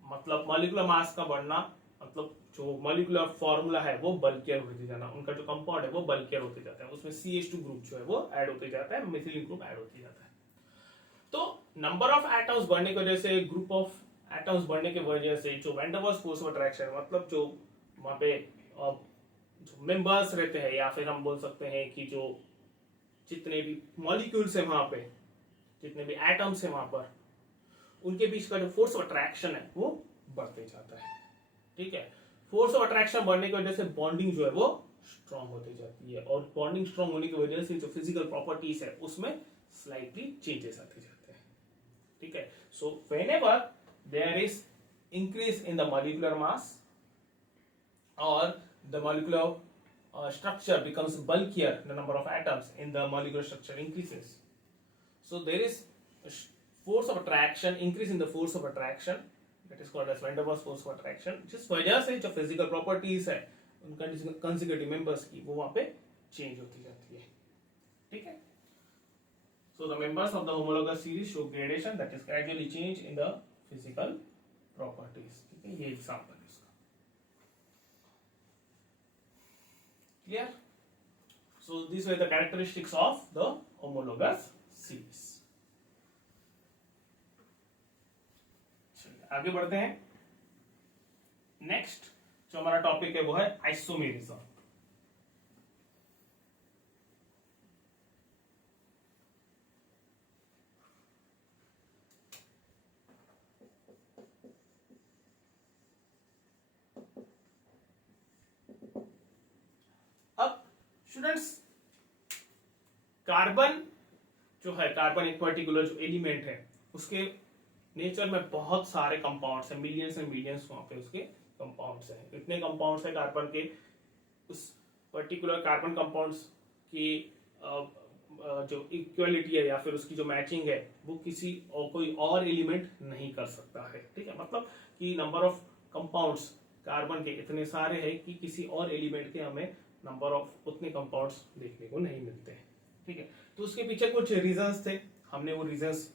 मतलब मॉलिक्यूलर मास का बढ़ना मतलब जो मॉलिक्यूलर फॉर्मूला है वो बल्कियर होते जाना, उनका जो कंपाउंड है वो बल्कियर होते जाता है, उसमें CH2 ग्रुप जो है वो ऐड होते जाता है, मिथिलीन ग्रुप ऐड होते जाता है। तो नंबर ऑफ एटम्स बढ़ने की वजह से, ग्रुप ऑफ एटम्स बढ़ने की वजह से जो van der Waals force of attraction, मतलब जो वहां पे जो मेंबर्स रहते हैं, या फिर हम बोल सकते हैं कि जो जितने भी मॉलिक्यूल्स है वहां पे, जितने भी एटम्स है वहां पर, उनके बीच का जो फोर्स ऑफ अट्रैक्शन है वो बढ़ते जाता है। ठीक है, फोर्स ऑफ अट्रैक्शन बढ़ने की वजह से बॉन्डिंग जो है वो स्ट्रांग होती जाती है, और बॉन्डिंग स्ट्रांग होने की वजह से जो फिजिकल प्रॉपर्टीज है उसमें स्लाइटली चेंजेस आते जाते हैं। ठीक है, so whenever there is increase in the molecular mass or the molecular structure becomes bulkier, the number of atoms in the molecular structure increases, so there is a force of attraction, increase in the force of attraction, that is called as van der Waals force of attraction, जिस वजह से जो physical properties है उनका consecutive members की वो वहां पे change होती जाती है। ठीक है, so the members of the homologous series show gradation, that is gradually change in the physical properties। ठीक है, ये एग्जांपल है इसका। Clear? So these were the characteristics of the homologous series. चलिए आगे बढ़ते हैं। नेक्स्ट जो हमारा टॉपिक है वो है आइसोमेरिज्म। अब स्टूडेंट्स, कार्बन जो है, कार्बन एक पर्टिकुलर जो एलिमेंट है उसके नेचर में बहुत सारे कंपाउंड्स हैं, मिलियंस एंड मिलियंस वहां पे उसके कंपाउंड्स हैं। इतने कंपाउंड्स हैं कार्बन के, उस पर्टिकुलर कार्बन कंपाउंड्स की जो इक्वलिटी है या फिर उसकी जो मैचिंग है वो किसी और कोई और एलिमेंट नहीं कर सकता है। ठीक है, मतलब कि नंबर ऑफ कंपाउंड्स कार्बन के इतने सारे हैं कि किसी और एलिमेंट के हमें नंबर ऑफ उतने कंपाउंड्स देखने को नहीं मिलते हैं। ठीक है, तो उसके पीछे कुछ रीजंस थे, हमने वो रीजंस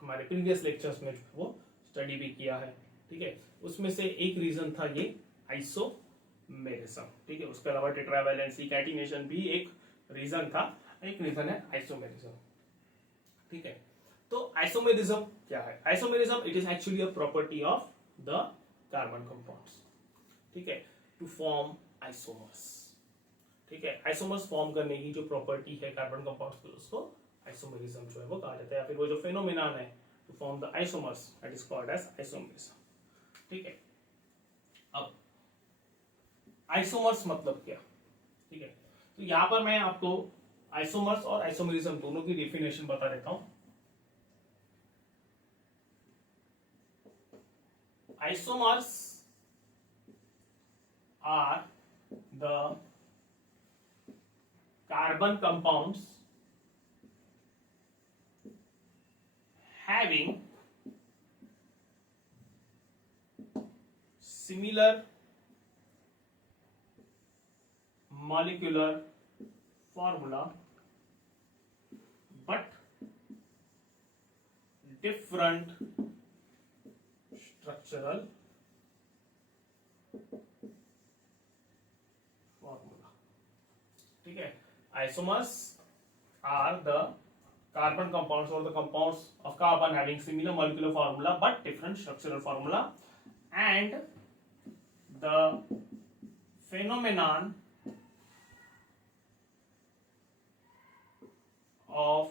हमारे प्रीवियस लेक्चर्स में वो स्टडी भी किया है। ठीक है, उसमें से एक रीजन था ये आइसोमेरिज्म। ठीक है, उसके अलावा टेट्रावैलेंसी, कैटिनेशन भी एक रीजन था, एक रीजन है आइसोमेरिज्म। ठीक है, तो आइसोमेरिज्म क्या है? Isomerism it is actually a property of the carbon compounds. ठीक है, टू फॉर्म आइसोमर्स। ठीक है, आइसोमर्स फॉर्म करने की जो प्रॉपर्टी है कार्बन कंपाउंड्स की, उसको आइसोमेरिज्म जो है वो कहा जाता है, या फिर वो जो फेनोमेनन है to form the isomers, that is called as isomerism. ठीक है, अब आइसोमर्स मतलब क्या? ठीक है, तो यहां पर मैं आपको आइसोमर्स और आइसोमेरिज्म दोनों की डेफिनेशन बता देता हूं। Isomers are the carbon compounds having similar molecular formula but different structural formula. ठीक है, isomers are the carbon compounds or the compounds of carbon having similar molecular formula but different structural formula, and the phenomenon of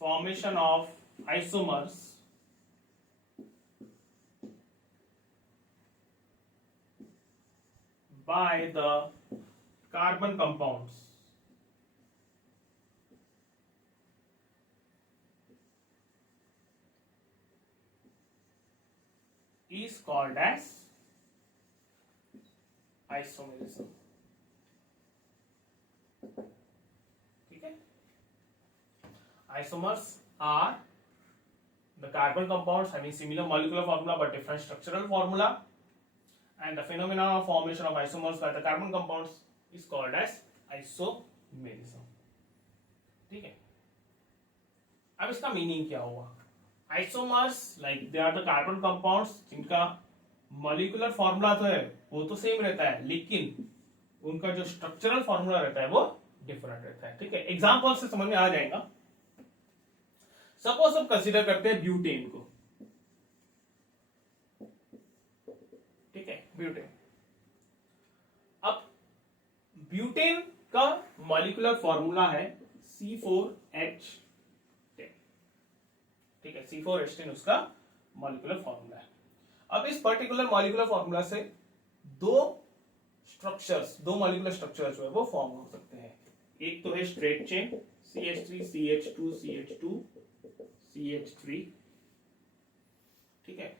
formation of isomers by the carbon compounds is called as isomerism. ठीक है, isomers are the carbon compounds having similar molecular formula but different structural formula, and the phenomenon of formation of isomers by the carbon compounds is called as isomerism. ठीक है, अब इसका meaning क्या हुआ? Isomers like they are the carbon compounds जिनका molecular formula तो है वो तो सेम रहता है, लेकिन उनका जो स्ट्रक्चरल फॉर्मूला रहता है वो डिफरेंट रहता है. ठीक है, एग्जांपल से समझ में आ जाएगा. सपोज हम कंसीडर करते हैं ब्यूटेन को. ठीक है, ब्यूटेन. अब ब्यूटेन का मॉलिक्यूलर फॉर्मूला है C4H10. ठीक है, C4H10 उसका मॉलिक्यूलर फॉर्मूला है. अब इस पर्टिकुलर मॉलिक्यूलर फॉर्मूला से दो मॉलिक्यूलर स्ट्रक्चर जो है वो फॉर्म हो सकते हैं. एक तो है straight chain CH3 CH2 CH2 CH3. ठीक है,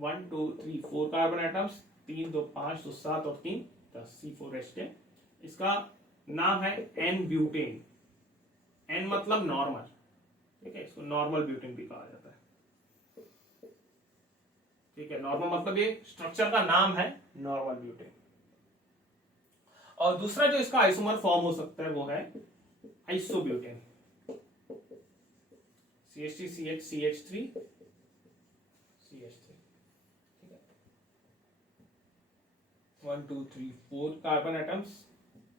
1 2 3 4 कार्बन एटम्स, 3 2 5 2 7 और 3 10 C4H10. इसका नाम है N ब्यूटेन. N मतलब नॉर्मल. ठीक है, इसको नॉर्मल ब्यूटेन भी कहा जाता है. ठीक है, नॉर्मल मतलब ये स्ट्रक्चर का नाम है नॉर्मल ब्यूटेन. और दूसरा जो इसका आइसोमर फॉर्म हो सकता है वो है isobutane. CH3 CH CH3 CH3. ठीक है, 1 2 3 4 कार्बन एटम्स,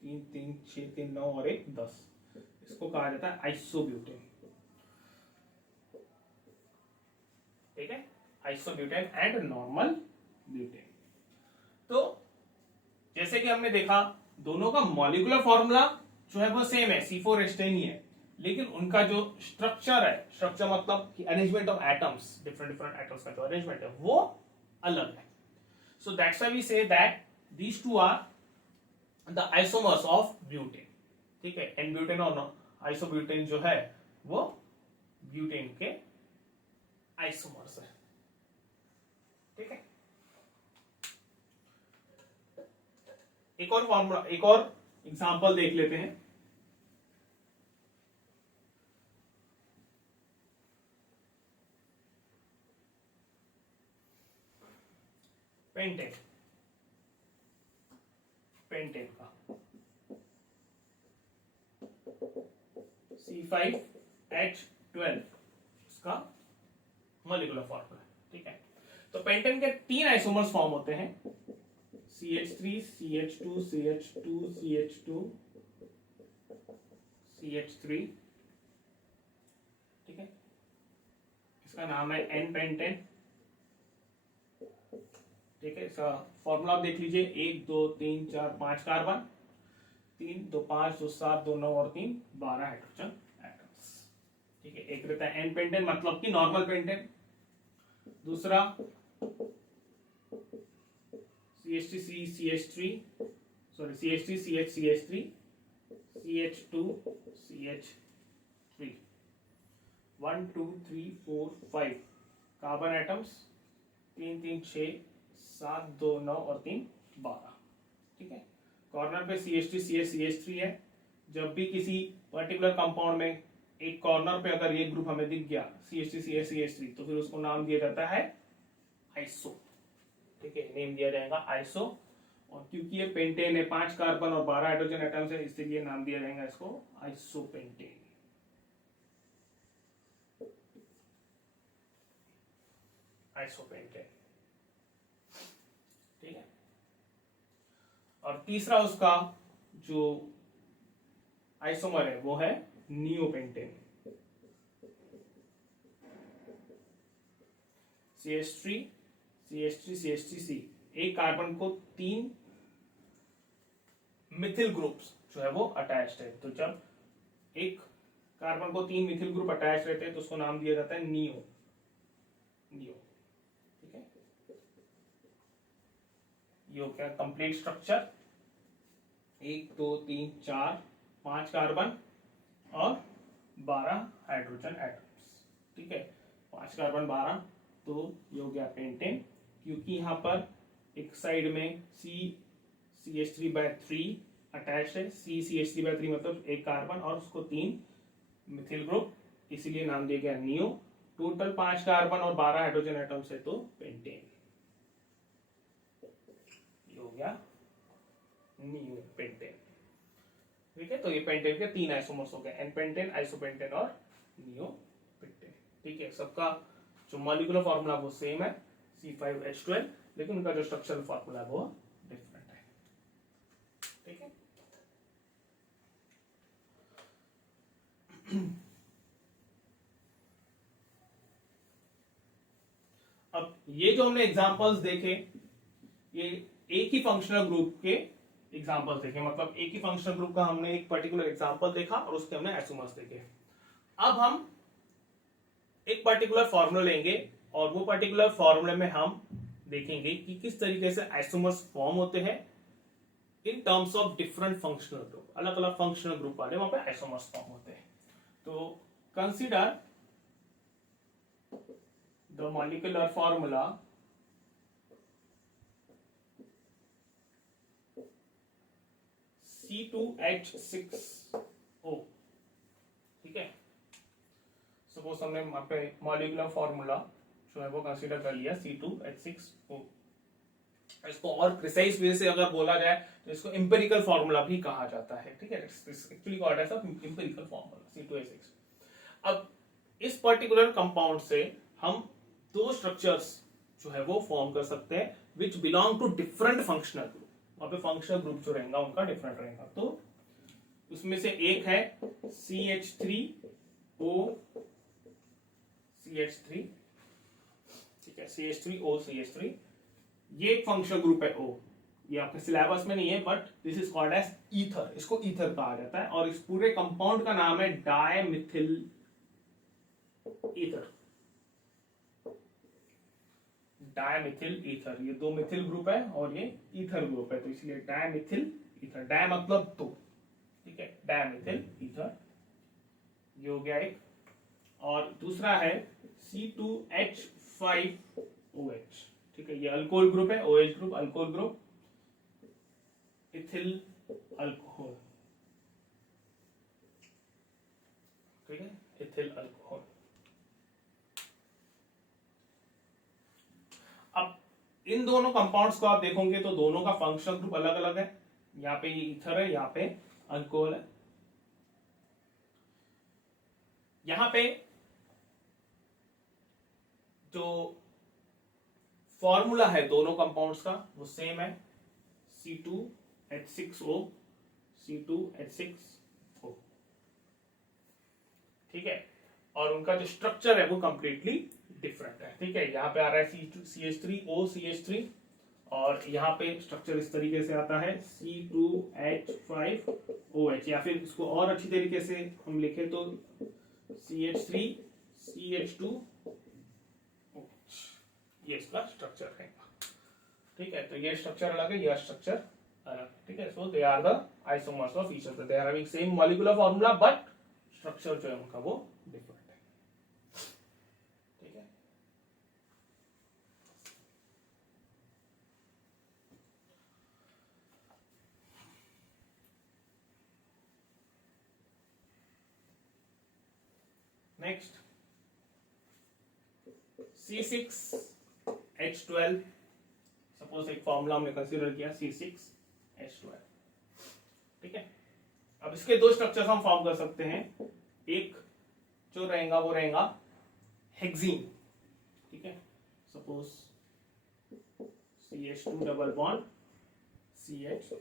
3 3 6 3 9 और 1 10. इसको कहा जाता है आइसोब्यूटेन. ठीक है, आइसोब्यूटेन एंड नॉर्मल ब्यूटेन. तो जैसे कि हमने देखा दोनों का मॉलिक्यूलर फॉर्मूला जो है वो सेम है, C4H10 ही है, लेकिन उनका जो स्ट्रक्चर है, स्ट्रक्चर मतलब कि arrangement of atoms, different different atoms का जो अरेंजमेंट है वो अलग है. So that's why we say that these two are the isomers of butane. ठीक है, एन ब्यूटेन और आइसोब्यूटेन जो है वो ब्यूटेन के आइसोमर्स है. ठीक है, एक और फॉर्मूला, एक और एग्जांपल देख लेते हैं. पेंटेन. पेंटेन का C5H12 इसका मॉलिक्यूलर फॉर्मूला. ठीक है, तो पेंटेन के 3 आइसोमर्स फॉर्म होते हैं, CH3 CH2 CH2 CH2 CH3. ठीक है, इसका नाम है N पेंटेन. ठीक है, इसका फॉर्मूला आप देख लीजिए, 1 2 3 4 5 कार्बन, 3 2 5 2 7 2 9 और 3 12 हाइड्रोजन एटम्स. ठीक है, एक रहता है N पेंटेन मतलब कि नॉर्मल पेंटेन. दूसरा CH3 CH3 sorry CH3 CH CH3 CH2 CH3. 1 2 3 4 5 carbon atoms, 3 3 6 7 2 9 और 3 12। ठीक है, कॉर्नर पे CH3 CH3 है। जब भी किसी पर्टिकुलर कंपाउंड में एक कॉर्नर पे अगर ये ग्रुप हमें दिख गया CH3 CH3 तो फिर उसको नाम दिया जाता है आइसो। ठीक है, नेम दिया जाएगा आइसो। और क्योंकि ये पेंटेन है, 5 कार्बन और 12 हाइड्रोजन एटम्स है, इसलिए नाम दिया जाएगा इसको आइसोपेंटेन। आइसोपेंटेन। ठीक है, और तीसरा उसका जो आइसोमर है वो है नियोपेंटेन। CH3 CH3 CH3C, एक कार्बन को 3 मिथिल ग्रुप्स जो है वो अटैच्ड है। तो जब एक कार्बन को 3 मिथिल ग्रुप अटैच रहते हैं तो उसको नाम दिया जाता है नियो। नियो। ठीक है, ये हो गया कंप्लीट स्ट्रक्चर। 1 2 3 4 5 कार्बन और 12 हाइड्रोजन एटम्स। ठीक है, 5 कार्बन 12, तो ये हो गया पेंटेन। क्योंकि यहाँ पर एक साइड में CH3/3 अटैच है, CH3/3 मतलब एक कार्बन और उसको 3 मिथिल ग्रुप, इसीलिए नाम दिया गया नियो। टोटल 5 कार्बन और 12 हाइड्रोजन एटम्स है तो पेंटेन। ये हो गया नियो पेंटेन। ठीक है, तो ये पेंटेन के 3 आइसोमर्स हो गए, एन पेंटेन, आइसोपेंटेन और नियो पेंटेन। ठीक है, सबका जो मॉलिक्यूलर फॉर्मूला वो सेम है C5H12, लेकिन उनका जो स्ट्रक्चरल फॉर्मूला वो डिफरेंट है। ठीक है, अब ये जो हमने एग्जांपल्स देखे, ये एक ही फंक्शनल ग्रुप के एग्जांपल्स देखे, मतलब एक ही फंक्शनल ग्रुप का हमने एक पर्टिकुलर एग्जांपल देखा और उसके हमने आइसोमर्स देखे। अब हम एक पर्टिकुलर फॉर्मूला लेंगे और वो पर्टिकुलर फॉर्मूले में हम देखेंगे कि किस तरीके से आइसोमर्स फॉर्म होते हैं in terms of different functional group. अलग अलग फंक्शनल ग्रुप वाले वहां पे आइसोमर्स फॉर्म होते हैं। तो consider the molecular formula C2H6O। ठीक है, सपोज हमने वहां पे मॉलिक्यूलर फॉर्मूला जो है वो कंसीडर कर लिया C2H6O। इसको और प्रिसाइज वे से अगर बोला जाए तो इसको इंपेरिकल फॉर्मूला भी कहा जाता है। ठीक है, actually called as empirical formula C2H6। अब इस पर्टिकुलर कंपाउंड से हम 2 स्ट्रक्चर्स जो है वो फॉर्म कर सकते हैं which belong to different functional group. वहां पे फंक्शनल ग्रुप जो रहेगा उनका डिफरेंट रहेगा। तो उसमें से एक है CH3O CH3। ठीक है, CH3O CH3, ये एक फंक्शनल ग्रुप है O। ये आपके सिलेबस में नहीं है but this is called as ether. इसको ईथर कहा जाता है और इस पूरे कंपाउंड का नाम है डायमिथिल ईथर। डायमिथिल ईथर, ये 2 मिथिल ग्रुप है और ये ईथर ग्रुप है, तो इसलिए डायमिथिल ईथर। डाय मतलब 2। ठीक है, डायमिथिल ईथर, ये हो गया एक। और दूसरा है C2H5OH। ठीक है, ये अल्कोहल ग्रुप है, OH group alcohol group, ethyl alcohol. ठीक है, इथिल अल्कोहल। अब इन दोनों कंपाउंड्स को आप देखोगे तो दोनों का फंक्शनल ग्रुप अलग अलग है। यहाँ पे ये ईथर है, यहाँ पे अल्कोहल है। यहाँ पे जो फॉर्मूला है दोनों कंपाउंड्स का वो सेम है C2H6O C2H6O। ठीक है, और उनका जो स्ट्रक्चर है वो कंप्लीटली डिफरेंट है। ठीक है, यहाँ पे आ रहा है CH3O CH3 और यहाँ पे स्ट्रक्चर इस तरीके से आता है C2H5OH, या फिर इसको और अच्छी तरीके से हम लिखे तो CH3CH2, ये इसका स्ट्रक्चर है। ठीक है, तो ये स्ट्रक्चर अलग है, यह स्ट्रक्चर अलग। ठीक है, so they are the isomers of each other, they are having same molecular formula but structure जो है उनका वो डिफरेंट है। नेक्स्ट C6H12, सपोज एक फॉर्मूला हमने कंसीडर किया C6H12, ठीक है। अब इसके दो स्ट्रक्चर्स हम फॉर्म कर सकते हैं, एक जो रहेगा वो रहेगा हेक्सीन, ठीक है। Suppose CH2 double bond CH,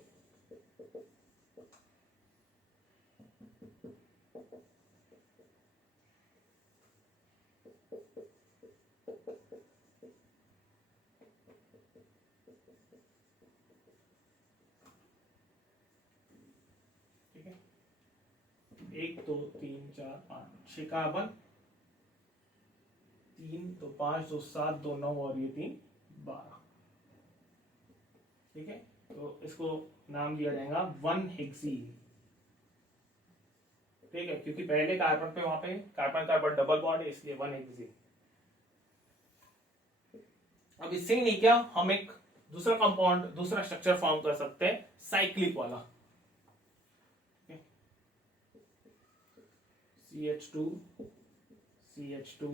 ठीक है। 1 2 3 4 5 6 कार्बन, 3 2 5 2 7 2 9 और ये 3 12, ठीक है। तो इसको नाम दिया जाएगा 1 हेक्सीन, ठीक है, क्योंकि पहले कार्बन पे वहां पे कार्बन कार्बन डबल बॉन्ड है, इसलिए 1 हेक्सीन। अब इससे ही नहीं क्या, हम एक दूसरा कंपाउंड, दूसरा स्ट्रक्चर फॉर्म कर सकते हैं साइक्लिक वाला, CH2 CH2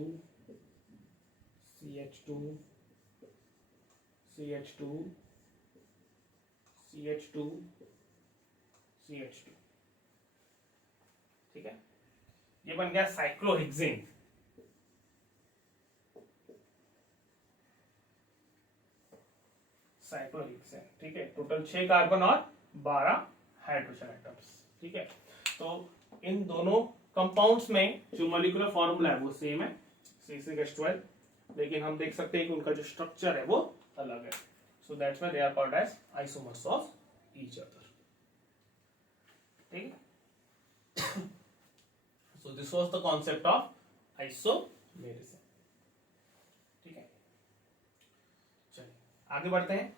CH2 CH2 CH2 CH2, ठीक है। ये बन गया साइक्लोहेक्सेन, साइक्लोहेक्सेन, ठीक है। टोटल 6 कार्बन और 12 हाइड्रोजन एटम्स, ठीक है। तो इन दोनों कंपाउंड्स में जो मॉलिक्यूलर फॉर्मूला है वो सेम है C6H12, लेकिन हम देख सकते हैं कि उनका जो स्ट्रक्चर है वो अलग है, so that's why they are called as isomers of each other, ठीक है। So this was the concept of isomerism, ठीक है। चलिए आगे बढ़ते हैं।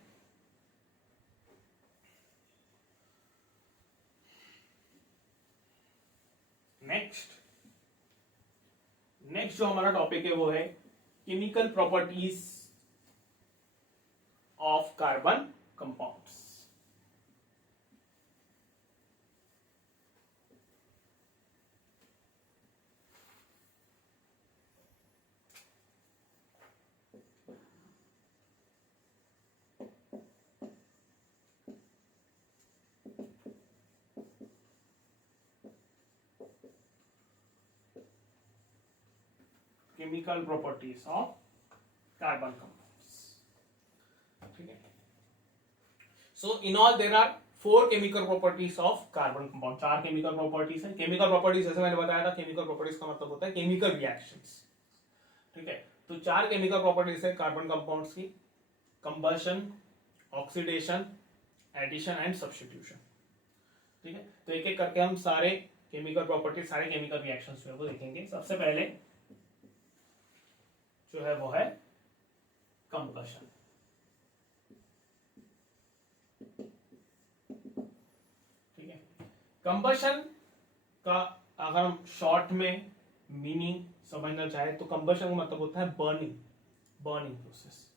नेक्स्ट जो हमारा टॉपिक है वो है chemical properties of carbon compounds. Chemical properties of carbon compounds, ठीक है। So in all there are 4 chemical properties of carbon compound, 4 chemical properties हैं। केमिकल प्रॉपर्टीज जैसे मैंने बताया था, केमिकल प्रॉपर्टीज का मतलब होता है केमिकल रिएक्शंस, ठीक है। तो 4 केमिकल प्रॉपर्टीज है कार्बन कंपाउंड्स की, combustion, oxidation, addition and substitution, ठीक है। तो एक एक करके हम सारे केमिकल प्रॉपर्टीज, सारे केमिकल रिएक्शंस जो है वो देखेंगे। सबसे पहले जो है वो है कंबशन, ठीक है। कंबशन का अगर हम शॉर्ट में मीनिंग समझना चाहे तो कंबशन का मतलब होता है बर्निंग प्रोसेस,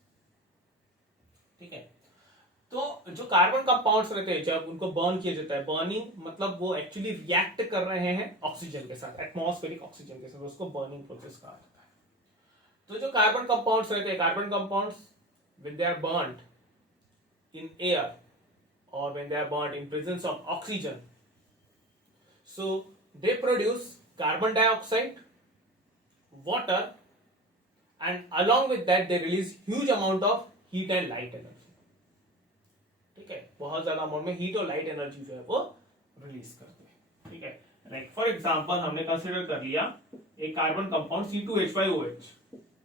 ठीक है। तो जो कार्बन कंपाउंड्स रहते हैं जब उनको बर्न किया जाता है, बर्निंग मतलब वो एक्चुअली रिएक्ट कर रहे हैं ऑक्सीजन के साथ, एटमॉस्फेरिक ऑक्सीजन के साथ, उसको बर्निंग प्रोसेस कहा जाता है। तो जो कार्बन कंपाउंड्स रहते हैं, carbon compounds when they are burnt in air or when they are burnt in presence of oxygen, so they produce carbon dioxide, water, and along with that they release huge amount of heat and light energy, ठीक है। बहुत ज्यादा amount में heat और light energy जो है वो release करते हैं, ठीक है। लाइक फॉर एग्जांपल हमने कंसीडर कर लिया एक कार्बन कंपाउंड C2H5OH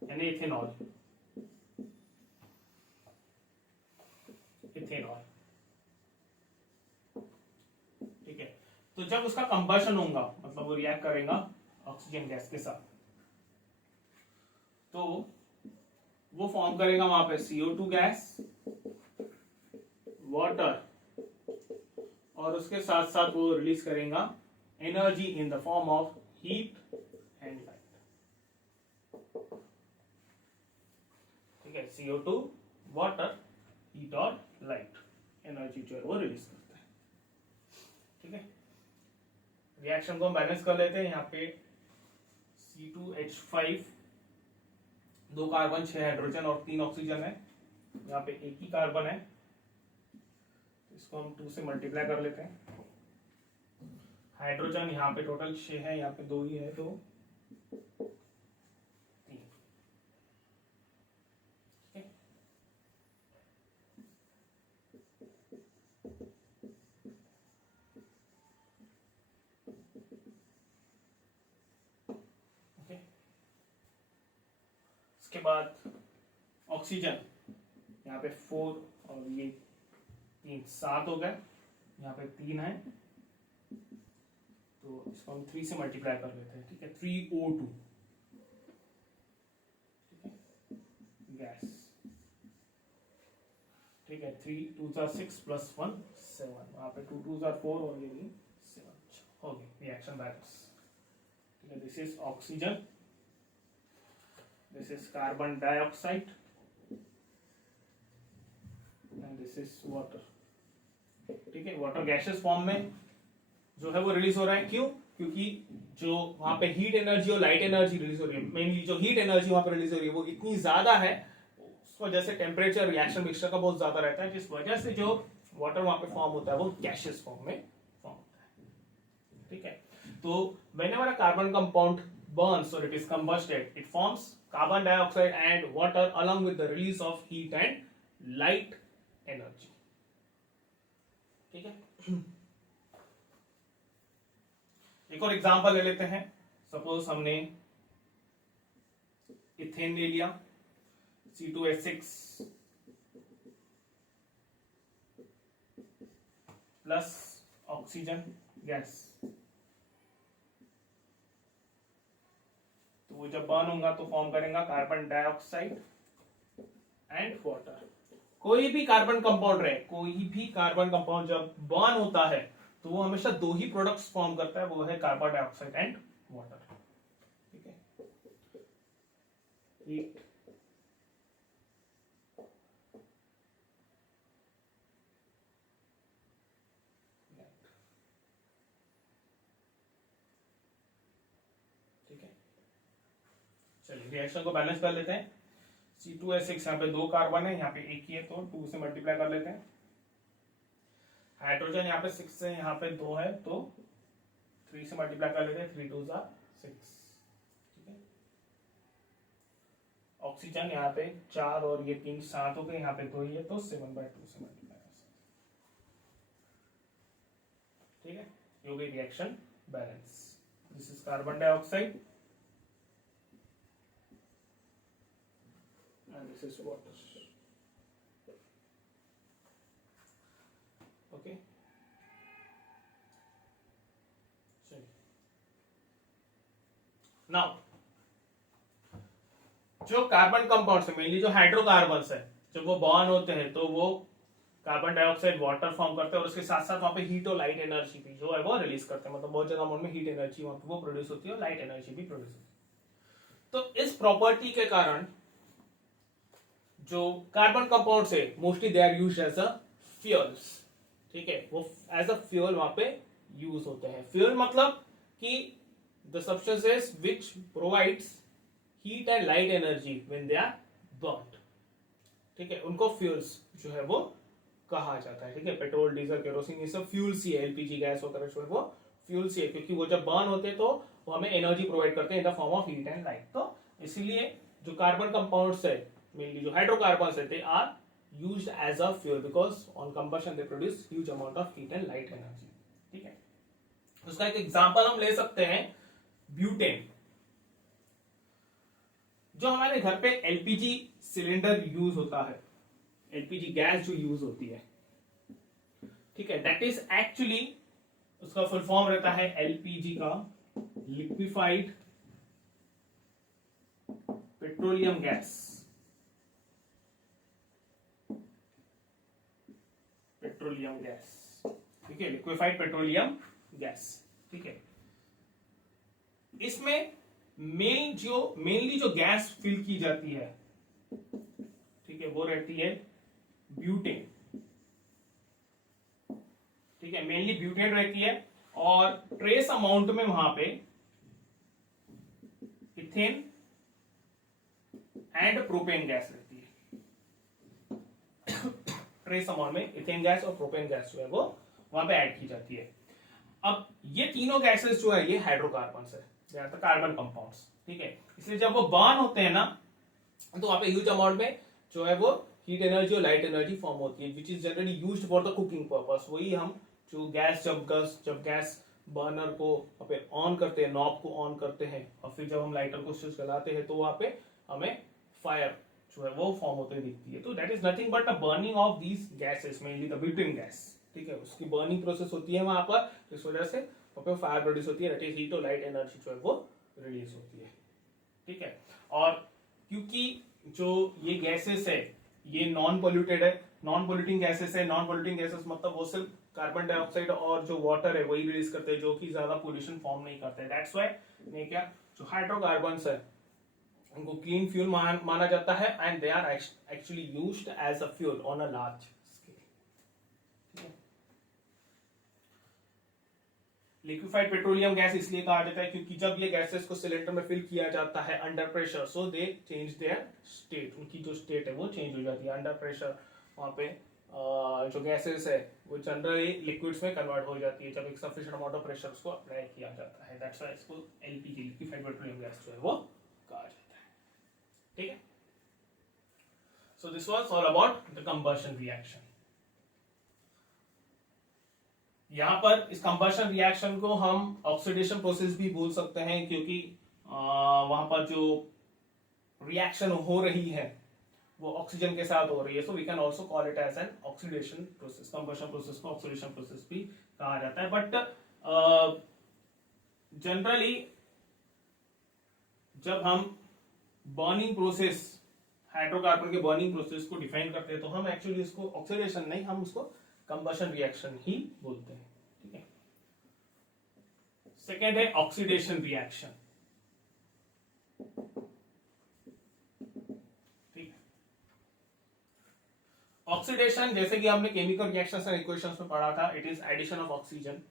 यानी इथेनॉल, ठीक है। तो जब उसका कंबशन होगा, मतलब वो रिएक्ट करेगा ऑक्सीजन गैस के साथ, तो वो फॉर्म करेगा वहां पे CO2 गैस, वाटर, और उसके साथ साथ वो रिलीज करेगा energy in the form of heat and light, ठीक है। CO2, वाटर, हीट और लाइट एनर्जी जो है वो रिलीज करता है, ठीक है। रिएक्शन को हम बैलेंस कर लेते हैं। यहाँ पे C2H5, 2 कार्बन, 6 हाइड्रोजन और 3 ऑक्सीजन है। यहाँ पे एक ही कार्बन है, इसको हम 2 से मल्टीप्लाई कर लेते हैं। हाइड्रोजन यहाँ पे टोटल 6 है, यहाँ पे 2 ही है, तो 3। इसके बाद ऑक्सीजन यहाँ पे 4 और ये 3, 7 हो गए। यहाँ पे 3 है, तो इसको हम 3 से मल्टीप्लाई कर लेते हैं। ठीक है, 3O2, ठीक है, गैस। ठीक है, 3 2 6 प्लस 1 7, वहां पे 2 2 4 और ये भी 7 हो गई रिएक्शन बैलेंस। ठीक है, this is oxygen, this is carbon dioxide and this is water. ठीक है, वाटर गैसेस फॉर्म में जो है वो रिलीज हो रहा है। क्यों? क्योंकि जो वहां पे हीट एनर्जी और लाइट एनर्जी रिलीज हो रही है, मेनली जो हीट एनर्जी वहां पे रिलीज हो रही है वो इतनी ज्यादा है, उस वजह से टेम्परेचर रिएक्शन मिक्सचर का बहुत ज्यादा रहता है, जिस वजह से जो वाटर वहां पे फॉर्म होता है वो गैसेस फॉर्म में फॉर्म होता है। ठीक है, तो whenever a carbon compound burns or it is combusted, it forms carbon dioxide and water along with the release of heat and light energy. ठीक है, एक और एग्जांपल ले लेते हैं। सपोज हमने इथेन ले लिया, C2H6 प्लस ऑक्सीजन गैस, तो वो जब बर्न होगा तो फॉर्म करेगा कार्बन डाइऑक्साइड एंड वाटर। कोई भी कार्बन कंपाउंड रहे, कोई भी कार्बन कंपाउंड जब बर्न होता है तो वो हमेशा 2 ही प्रोडक्ट्स फॉर्म करता है, वो है कार्बन डाइऑक्साइड एंड वाटर। ठीक है, हीट ठीक है, चलिए रिएक्शन को बैलेंस कर लेते हैं। C2H6 यहाँ पे 2 कार्बन है, यहाँ पे एक ही है, तो 2 से मल्टीप्लाई कर लेते हैं। हाइड्रोजन यहाँ पे 6 है, यहाँ पे 2 है, तो 3 से मल्टीप्लाई कर लेते हैं। 3 2 6। ठीक है, ऑक्सीजन यहाँ पे 4 और ये 3 7 हो गए, यहाँ पे 2 ही है, तो 7/2 से मल्टीप्लाई कर सकते। ठीक है, ये हो गई reaction balance. This is carbon dioxide and this is water. Okay, now जो कार्बन कंपाउंड्स है, मेनली जो हाइड्रोकार्बन्स है, जब वो बॉर्न होते हैं तो वो कार्बन डाइऑक्साइड वाटर फॉर्म करते हैं और उसके साथ साथ वहां पे हीट और लाइट एनर्जी भी जो है वो रिलीज करते हैं। मतलब बहुत ज्यादा अमाउंट में हीट एनर्जी वहां पे वो प्रोड्यूस होती है और लाइट एनर्जी भी प्रोड्यूस होती है। तो इस प्रॉपर्टी के कारण जो कार्बन कंपाउंड्स है mostly they are used as a fuels. ठीक है, वो एज अ फ्यूल वहां पे यूज होते हैं। फ्यूल मतलब कि the substances which provides heat and light energy when they are burned. ठीक है, उनको फ्यूल्स जो है वो कहा जाता है। ठीक है, पेट्रोल डीजल केरोसिन ये सब फ्यूल्स ही है, एलपीजी गैस वगैरह जो है वो फ्यूल्स ही है, क्योंकि वो जब बर्न होते हैं तो वो हमें एनर्जी प्रोवाइड करते हैं in the form of heat and light. तो इसीलिए जो कार्बन कंपाउंड्स है, मेनली जो हाइड्रोकार्बन्स है, they are used as a fuel because on combustion they produce huge amount of heat and light energy. ठीक है, उसका एक एग्जांपल हम ले सकते हैं ब्यूटेन। जो हमारे घर पे एलपीजी सिलेंडर यूज होता है, एलपीजी गैस जो यूज होती है, ठीक है, दैट इज एक्चुअली उसका फुल फॉर्म रहता है एलपीजी का liquefied petroleum gas. Petroleum gas, ठीक है, लिक्विफाइड पेट्रोलियम गैस। ठीक है, इसमें मेनली जो गैस फिल की जाती है, ठीक है, वो रहती है ब्यूटेन। ठीक है, मेनली ब्यूटेन रहती है और ट्रेस अमाउंट में वहां पे इथेन एंड प्रोपेन गैस रहती है। ट्रेस अमाउंट में इथेन गैस और प्रोपेन गैस जो है वो वहां पे ऐड की जाती है। अब ये तीनों गैसेस जो है ये हाइड्रोकार्बन्स है, कार्बन कंपाउंड्स, ठीक है। इसलिए जब वो बर्न होते हैं ना तो वहां पे ह्यूज अमाउंट में जो है वो हीट एनर्जी और लाइट एनर्जी फॉर्म होती है, which is generally used for the cooking purpose. वही हम जो गैस जब गैस बर्नर को वहाँ पे ऑन करते हैं, नॉब को ऑन करते हैं, और फिर जब हम लाइटर को स्विच चलाते हैं तो वहां पे हमें फायर जो है वो फॉर्म होते दिखती है। तो that is nothing but a burning of these gases, mainly the butane gas, ठीक है। उसकी बर्निंग प्रोसेस होती है वहां पर, इस वजह से वहां पे फायर प्रोड्यूस होती है, दैट इज हीट और लाइट एनर्जी जो है वो रिलीज होती है, ठीक है। और क्योंकि जो ये गैसेस है ये नॉन पोल्यूटेड है, नॉन पोल्यूटिंग गैसेस है, नॉन पोल्यूटिंग गैसेस मतलब वो सिर्फ कार्बन डाइऑक्साइड और जो वाटर है वही रिलीज करते हैं, जो कि ज्यादा पोल्यूशन फॉर्म नहीं करते हैं। दैट्स व्हाई ये क्या जो हाइड्रोकार्बन्स है उनको क्लीन फ्यूल माना जाता है, and they are actually used as a fuel on a large scale. Liquefied petroleum gas इसलिए कहा जाता है क्योंकि जब ये गैसेस को सिलेंडर में फिल किया जाता है under pressure, so they change their state, उनकी जो स्टेट है वो चेंज हो जाती है अंडर प्रेशर। वहां पे जो गैसेस है वो जनरली लिक्विड्स में कन्वर्ट हो जाती है जब एक सफिशिएंट अमाउंट ऑफ प्रेशर उसको अप्लाई किया जाता है। दैट्स व्हाई इसको एलपीजी, लिक्विफाइड पेट्रोलियम गैस जो है वो कहा जाता है, ठीक है। So this was all about the combustion reaction. यहां पर इस कंबशन रिएक्शन को हम ऑक्सीडेशन प्रोसेस भी बोल सकते हैं, क्योंकि वहां पर जो रिएक्शन हो रही है वो ऑक्सीजन के साथ हो रही है, so we can also call it as an oxidation process. Combustion process को ऑक्सीडेशन प्रोसेस भी कहा जाता है, बट जनरली जब हम बर्निंग प्रोसेस, हाइड्रोकार्बन के बर्निंग प्रोसेस को डिफाइन करते हैं तो हम एक्चुअली इसको ऑक्सीडेशन नहीं, हम उसको कंबशन रिएक्शन ही बोलते हैं, ठीक है। सेकेंड है ऑक्सीडेशन रिएक्शन, ठीक है। ऑक्सीडेशन जैसे कि हमने केमिकल रिएक्शंस एंड इक्वेशंस में पढ़ा था, it is addition of oxygen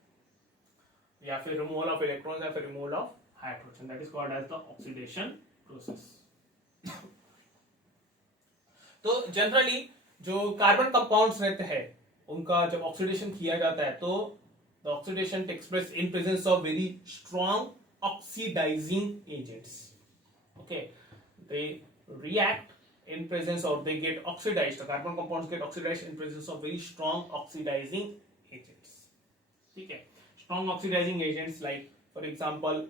या फिर रिमूवल ऑफ इलेक्ट्रॉन्स या फिर removal of hydrogen, that is called as the oxidation process. तो जनरली जो कार्बन कंपाउंड्स रहते हैं उनका जब ऑक्सीडेशन किया जाता है तो the oxidation takes place in presence of very strong oxidising agents, okay. They react in presence or they get oxidized, the carbon compounds get oxidized in presence of very strong oxidizing agents, ठीक है। strong oxidizing agents like for example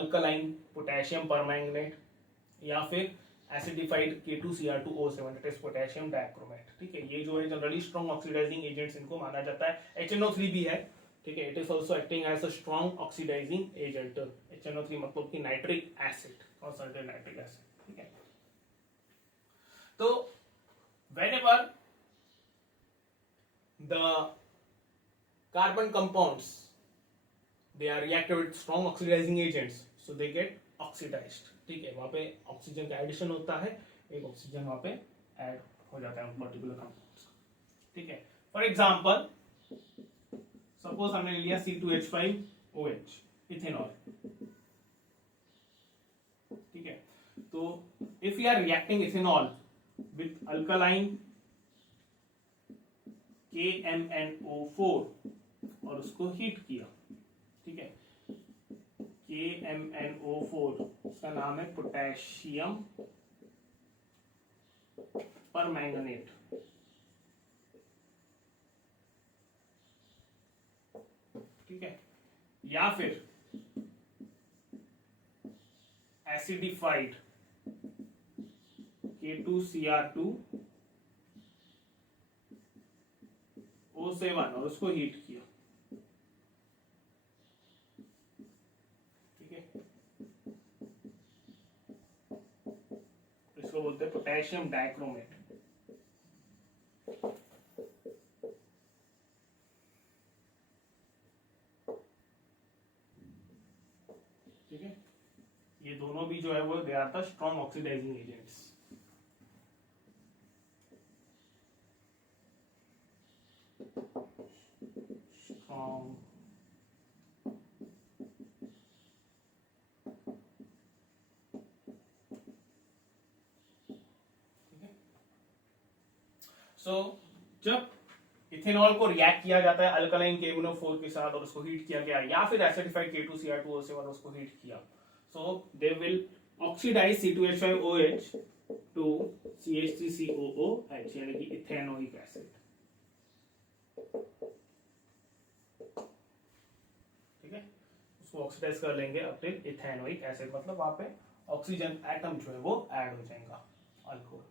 alkaline potassium permanganate या फिर acidified K2Cr2O7, that is potassium dichromate, ठीक है। ये जो है generally strong oxidizing agents इनको माना जाता है। HNO3 भी है, ठीक है, it is also acting as a strong oxidizing agent। HNO3 मतलब कि nitric acid, concentrated nitric acid, ठीक है। तो whenever the carbon compounds they are reacted with strong oxidizing agents, so they get oxidized, ठीक है। वहां पे ऑक्सीजन का एडिशन होता है, एक ऑक्सीजन वहां पे ऐड हो जाता है पर्टिकुलर कंपाउंड्स, ठीक है। फॉर एग्जांपल सपोज हमने लिया C2H5OH इथेनॉल, ठीक है। तो if you are reacting ethanol with alkaline KMnO4 और उसको हीट किया, ठीक है। KMnO4 उसका नाम है पोटेशियम परमैंगनेट, ठीक है। या फिर एसिडिफाइड K2Cr2O7 और उसको हीट किया, ठीक है। इसको बोलते हैं पोटेशियम डाइक्रोमेट, ठीक है। ये दोनों भी जो है वो they are the strong oxidising agents. strong जब इथेनॉल को रिएक्ट किया जाता है अल्कलाइन KMnO4 के साथ और उसको हीट किया गया, या फिर एसिडिफाइड K2Cr2O7 उसको हीट किया, so they will oxidize C2H5OH to CH3COOH यानी कि इथेनोइक एसिड। ठीक है, उसको ऑक्सीडाइज कर लेंगे अपने इथेनोइक एसिड, मतलब वहां पे ऑक्सीजन एटम जो है वो ऐड हो जाएगा अल्कोहल।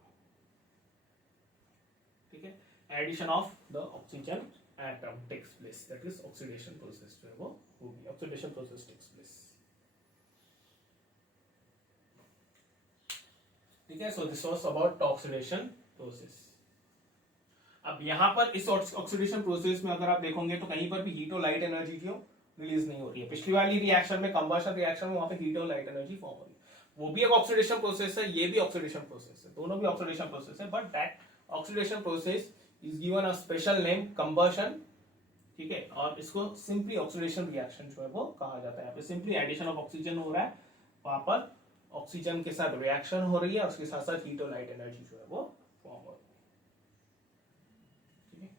ठीक है, addition of the oxygen atom takes place, that is oxidation process जो है वो होगी, ऑक्सीडेशन प्रोसेस टेक्स प्लेस। ठीक है, so this was about oxidation process. अब यहां पर इस ऑक्सीडेशन प्रोसेस में अगर आप देखोगे तो कहीं पर भी हीट और लाइट एनर्जी जो रिलीज नहीं हो रही है। पिछली वाली रिएक्शन में, कंबशन रिएक्शन में, वहां पे हीट और लाइट एनर्जी फॉर्म हो रही है, वो भी एक ऑक्सीडेशन प्रोसेस है, ये भी ऑक्सीडेशन प्रोसेस है, दोनों भी ऑक्सीडेशन प्रोसेस है, but that oxidation process is given a special name combustion. ठीक है, और इसको सिंपली ऑक्सीडेशन रिएक्शन जो है वो कहा जाता है। यहाँ पे सिंपली एडिशन ऑफ ऑक्सीजन हो रहा है, वहां पर ऑक्सीजन के साथ रिएक्शन हो रही है, उसके साथ साथ हीट और लाइट एनर्जी जो है वो फॉर्म हो रही है। ठीक है,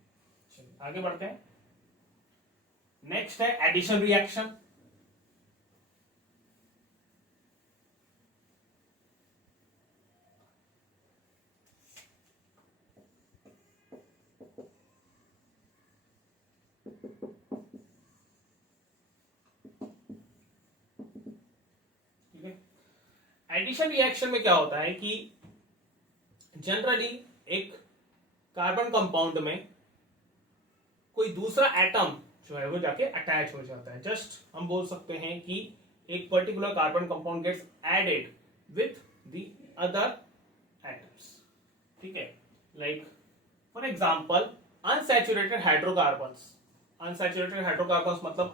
चलिए आगे बढ़ते हैं। नेक्स्ट है एडिशन रिएक्शन। ठीक है, एडिशन रिएक्शन में क्या होता है कि जनरली एक कार्बन कंपाउंड में कोई दूसरा एटम जो है वो जाके अटैच हो जाता है। जस्ट हम बोल सकते हैं कि एक particular carbon compound gets added with the other atoms. ठीक है, like for example unsaturated hydrocarbons. Unsaturated hydrocarbons मतलब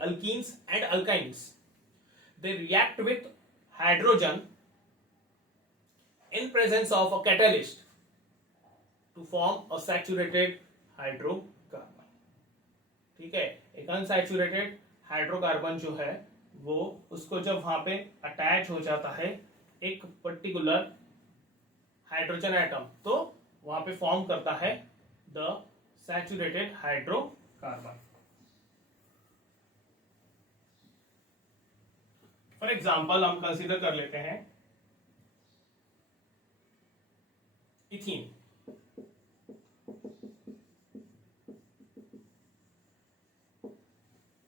alkenes and alkynes, they react with hydrogen in presence of a catalyst to form a saturated hydrocarbon। ठीक है, एक unsaturated hydrocarbon जो है वो, उसको जब वहां पे अटैच हो जाता है एक पर्टिकुलर हाइड्रोजन एटम, तो वहां पे फॉर्म करता है the saturated hydrocarbon. For example हम कंसीडर कर लेते हैं इथीन।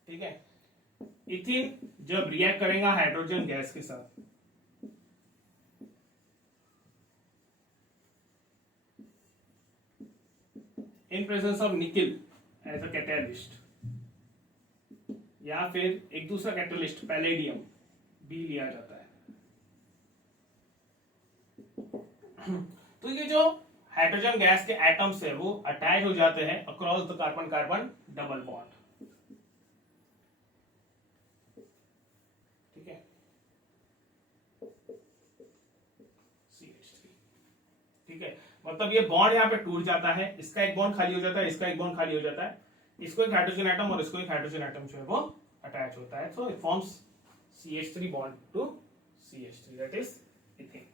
ठीक है, इथीन जब रिएक्ट करेगा हाइड्रोजन गैस के साथ, in presence of nickel as a catalyst, या फिर एक दूसरा कैटलिस्ट पैलेडियम भी लिया जाता है। तो ये जो हाइड्रोजन गैस के एटम्स है वो अटैच हो जाते हैं across the carbon carbon double bond. ठीक है, CH3। ठीक है, मतलब ये बॉन्ड यहाँ पे टूट जाता है, इसका एक बॉन्ड खाली हो जाता है, इसका एक बॉन्ड खाली हो जाता है, इसको एक हाइड्रोजन एटम और इसको एक हाइड्रोजन एटम जो है वो अटैच होता है, so it forms CH3 bond to CH3, that is ethane।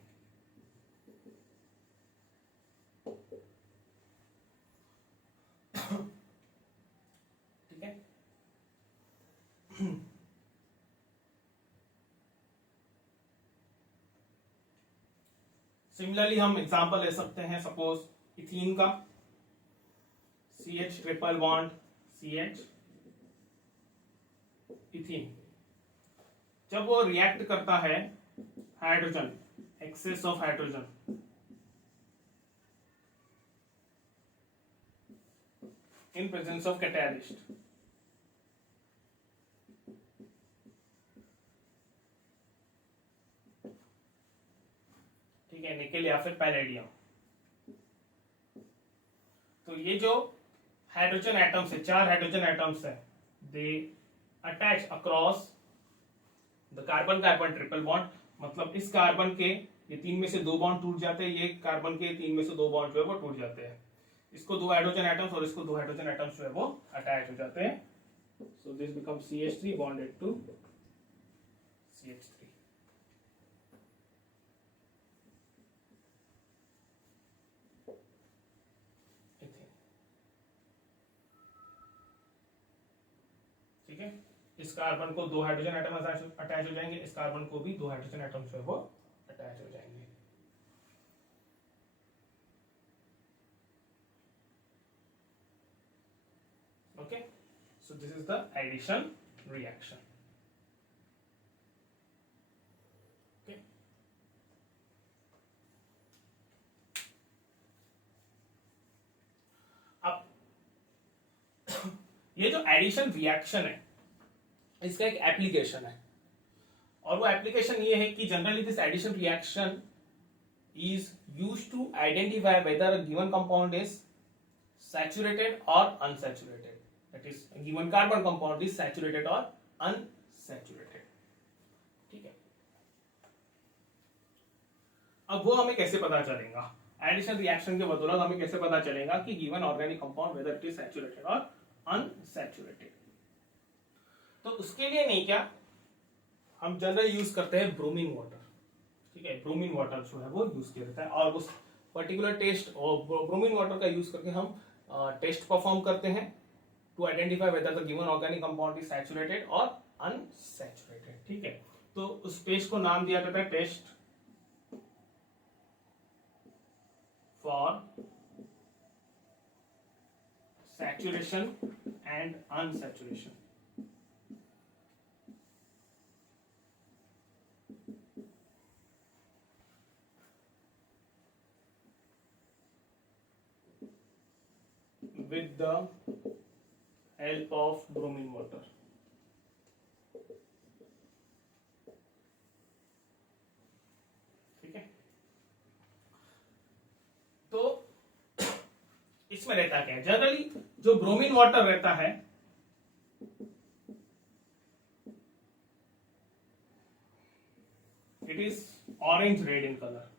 ठीक है, सिमिलरली हम एग्जांपल ले सकते हैं, सपोज इथीन का CH triple bond CH ethene, जब वो रिएक्ट करता है hydrogen, excess of hydrogen in presence of catalyst, ठीक है, निकेल या फिर पैलेडियम, तो ये जो हाइड्रोजन एटम्स है, 4 हाइड्रोजन एटम्स है, दे attach across the carbon carbon triple bond, मतलब इस कार्बन के ये 3 में से 2 बॉन्ड टूट जाते हैं, ये कार्बन के 3 में से 2 बॉन्ड जो है वो टूट जाते हैं, इसको 2 हाइड्रोजन एटम्स और इसको 2 हाइड्रोजन एटम्स जो है वो अटैच हो जाते हैं, so this become CH3 bonded to CH3। इस कार्बन को 2 हाइड्रोजन एटम अटैच हो जाएंगे, इस कार्बन को भी 2 हाइड्रोजन एटम जो है वो अटैच हो जाएंगे। Okay, so this is the addition reaction. Okay, अब ये जो एडिशन रिएक्शन है इसका एक एप्लीकेशन है, और वो एप्लीकेशन ये है कि generally this addition reaction is used to identify whether a given compound is saturated or unsaturated. That is, a given carbon compound is saturated or unsaturated. ठीक है, अब वो हमें कैसे पता चलेगा? एडिशन रिएक्शन के बदौलत हमें कैसे पता चलेगा कि given organic compound whether it is saturated और अनसैचुरेटेड? तो उसके लिए नहीं, क्या हम जनरल यूज करते हैं ब्रोमीन वाटर। ठीक है, ब्रोमीन वाटर जो है वो यूज किया जाता है, और उस पर्टिकुलर टेस्ट और ब्रोमीन वाटर का यूज करके हम टेस्ट परफॉर्म करते हैं to identify whether the given organic compound is saturated और अनसैचुरेटेड। ठीक है, तो उस टेस्ट को नाम दिया जाता है test for saturation and unsaturation. with the help of bromine water। ठीक है, तो इसमें रहता क्या है? जनरली जो ब्रोमीन वाटर रहता है it is orange red in colour.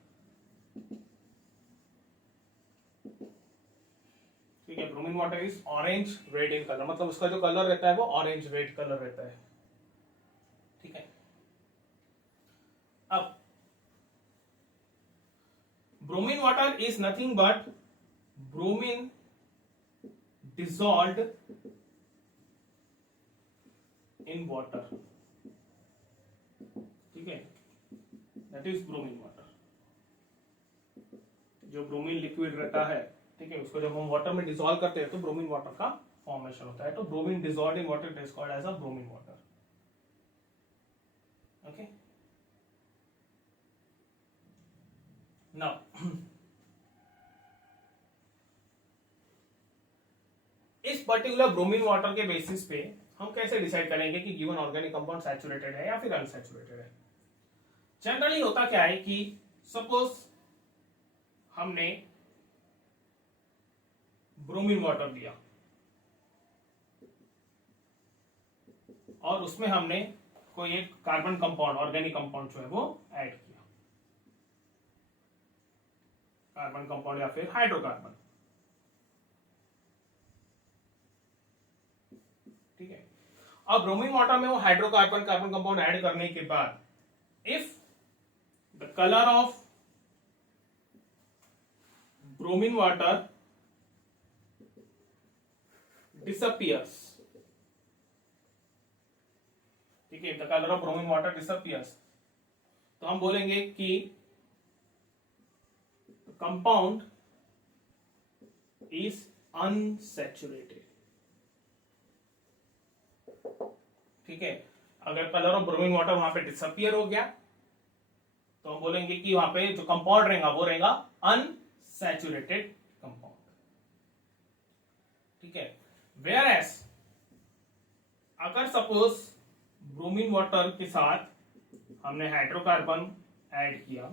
ठीक है, bromine water is orange red in colour, मतलब उसका जो कलर रहता है वो ऑरेंज रेड कलर रहता है। ठीक है, अब bromine water is nothing but bromine dissolved in water. ठीक है, दैट इज ब्रोमीन वाटर। जो ब्रोमीन लिक्विड रहता है, ठीक है, उसको जब हम वाटर में डिसॉल्व करते हैं तो ब्रोमीन वाटर का फॉर्मेशन होता है। तो bromine dissolved in water is called as a bromine water. Okay, now इस पर्टिकुलर ब्रोमीन वाटर के बेसिस पे हम कैसे डिसाइड करेंगे कि गिवन ऑर्गेनिक कंपाउंड सैचुरेटेड है या फिर अनसैचुरेटेड है? जनरली होता क्या है कि सपोज हमने ब्रोमीन वाटर लिया और उसमें हमने कोई एक कार्बन कंपाउंड, ऑर्गेनिक कंपाउंड जो है वो ऐड किया, कार्बन कंपाउंड या फिर हाइड्रोकार्बन। ठीक है, अब ब्रोमीन वाटर में वो हाइड्रोकार्बन कार्बन कंपाउंड ऐड करने के बाद if the colour of bromine water disappears, ठीक है, the colour of bromine water disappears, तो हम बोलेंगे कि कंपाउंड इज अनसैचुरेटेड। ठीक है, अगर कलर ऑफ ब्रोमीन वाटर वहां पे डिसअपियर हो गया तो हम बोलेंगे कि वहां पे जो कंपाउंड रहेगा वो रहेगा अनसैचुरेटेड कंपाउंड। ठीक है, वेयर एज अगर सपोज ब्रोमीन वाटर के साथ हमने हाइड्रोकार्बन ऐड किया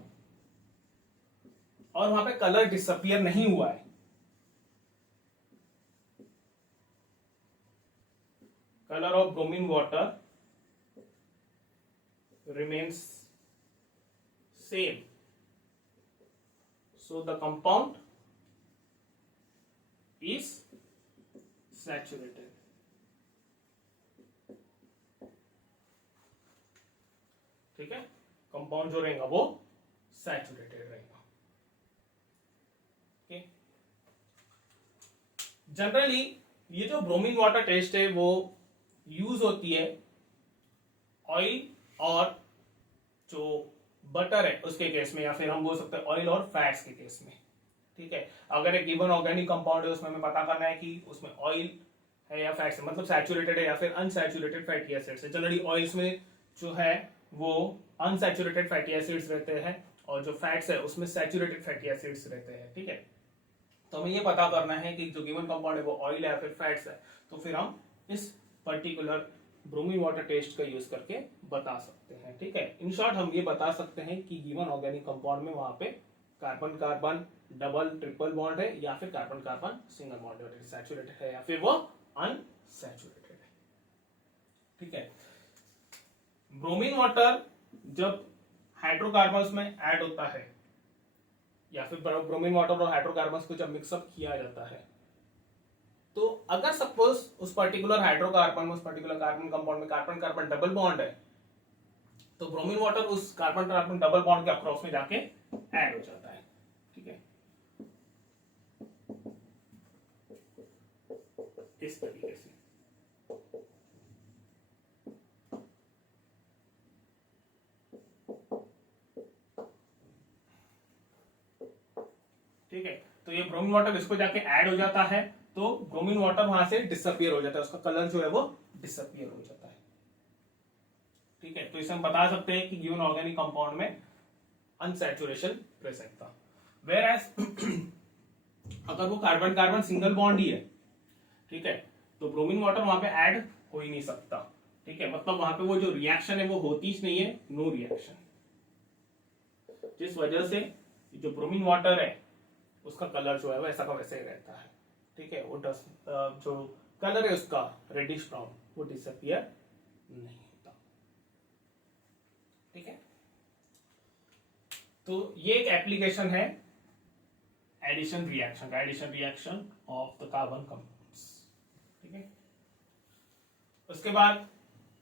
और वहां पे कलर डिसअपियर नहीं हुआ है, colour of bromine water remains same, so the compound is saturated। ठीक है, कंपाउंड जो रहेगा वो सैचुरेटेड रहेगा। ओके, जनरली ये जो ब्रोमीन वाटर टेस्ट है वो यूज होती है ऑयल और जो बटर है उसके केस में, या फिर हम बोल सकते हैं ऑयल और फैट्स के केस में। ठीक है, अगर एक गिवन ऑर्गेनिक कंपाउंड है उसमें हमें पता करना है कि उसमें ऑयल है या फैट्स है, मतलब सैचुरेटेड है या फिर अनसैचुरेटेड फैटी एसिड्स है। जनरली ऑयल्स में जो है वो अनसैचुरेटेड फैटी एसिड्स रहते हैं और जो फैट्स है उसमें सैचुरेटेड फैटी एसिड्स रहते हैं। ठीक है, तो हमें ये पता करना है कि जो गिवन कंपाउंड है वो ऑयल है या फिर फैट्स है, तो फिर हम इस पर्टिकुलर ब्रोमीन वाटर टेस्ट का यूज करके बता सकते हैं। ठीक है, इन शॉर्ट हम ये बता सकते हैं कि गिवन ऑर्गेनिक कंपाउंड में वहां पे carbon carbon double triple bond है या फिर कार्बन कार्बन सिंगल बॉन्ड है, सैचुरेटेड है या फिर वो अनसैचुरेटेड है। ठीक है, ब्रोमीन वाटर जब हाइड्रोकार्बन्स में ऐड होता है या फिर ब्रोमीन वाटर और हाइड्रोकार्बन्स को जब मिक्सअप किया जाता है, तो अगर सपोज उस पर्टिकुलर हाइड्रोकार्बन में, उस पर्टिकुलर कार्बन कंपाउंड में कार्बन कार्बन डबल बॉन्ड है, तो ब्रोमीन वाटर उस कार्बन कार्बन डबल बॉन्ड के अक्रॉस में जाके ऐड हो जाता है। ठीक है, इस तरीके से। ठीक है, तो ये ब्रोमीन वाटर इसको जाके ऐड हो जाता है, तो ब्रोमीन वाटर वहां से डिसअपियर हो जाता है, उसका कलर जो है वो डिसअपियर हो जाता है। ठीक है, तो इसे हम बता सकते हैं कि गिवन ऑर्गेनिक कंपाउंड में अनसैचुरेशन प्रेजेंट था। वेयर एज अगर वो कार्बन कार्बन सिंगल बॉन्ड ही है, ठीक है, तो ब्रोमीन वाटर वहां पे ऐड हो ही नहीं सकता। ठीक है, मतलब वहां पे वो जो रिएक्शन है वो होती ही नहीं है, नो रिएक्शन, जिस वजह से जो ब्रोमीन वाटर है उसका कलर जो है वो ऐसा का वैसे ही रहता है। ठीक है, वो जो कलर है उसका रेडिश ब्राउन, वो डिसअपियर नहीं होता। ठीक है, तो ये एक एप्लीकेशन है एडिशन रिएक्शन का, addition reaction of the carbon compounds. ठीक है, उसके बाद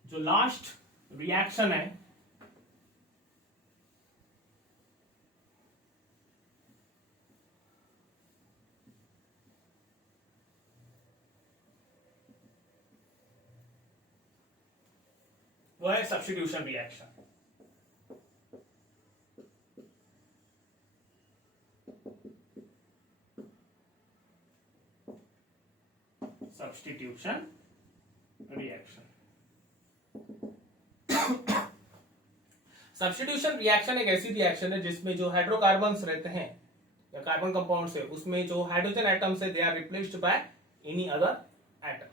जो लास्ट रिएक्शन है वो है substitution reaction. Substitution reaction, substitution reaction एक ऐसी रिएक्शन है जिसमें जो हाइड्रोकार्बन्स रहते हैं या कार्बन कंपाउंड्स है उसमें जो हाइड्रोजन एटम्स है they are replaced by any other atom.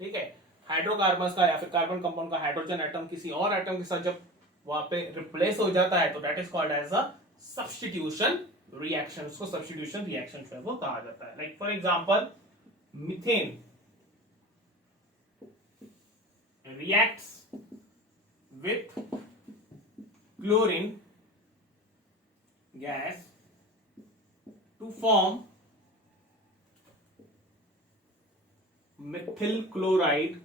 ठीक है, हाइड्रोकार्बन्स का या फिर कार्बन कंपाउंड का हाइड्रोजन एटम किसी और एटम के साथ जब वहां पे रिप्लेस हो जाता है तो that is called as a substitution reaction. उसको सब्स्टिट्यूशन रिएक्शन जो है वो कहा जाता है। Like for example methane reacts with chlorine gas to form methyl chloride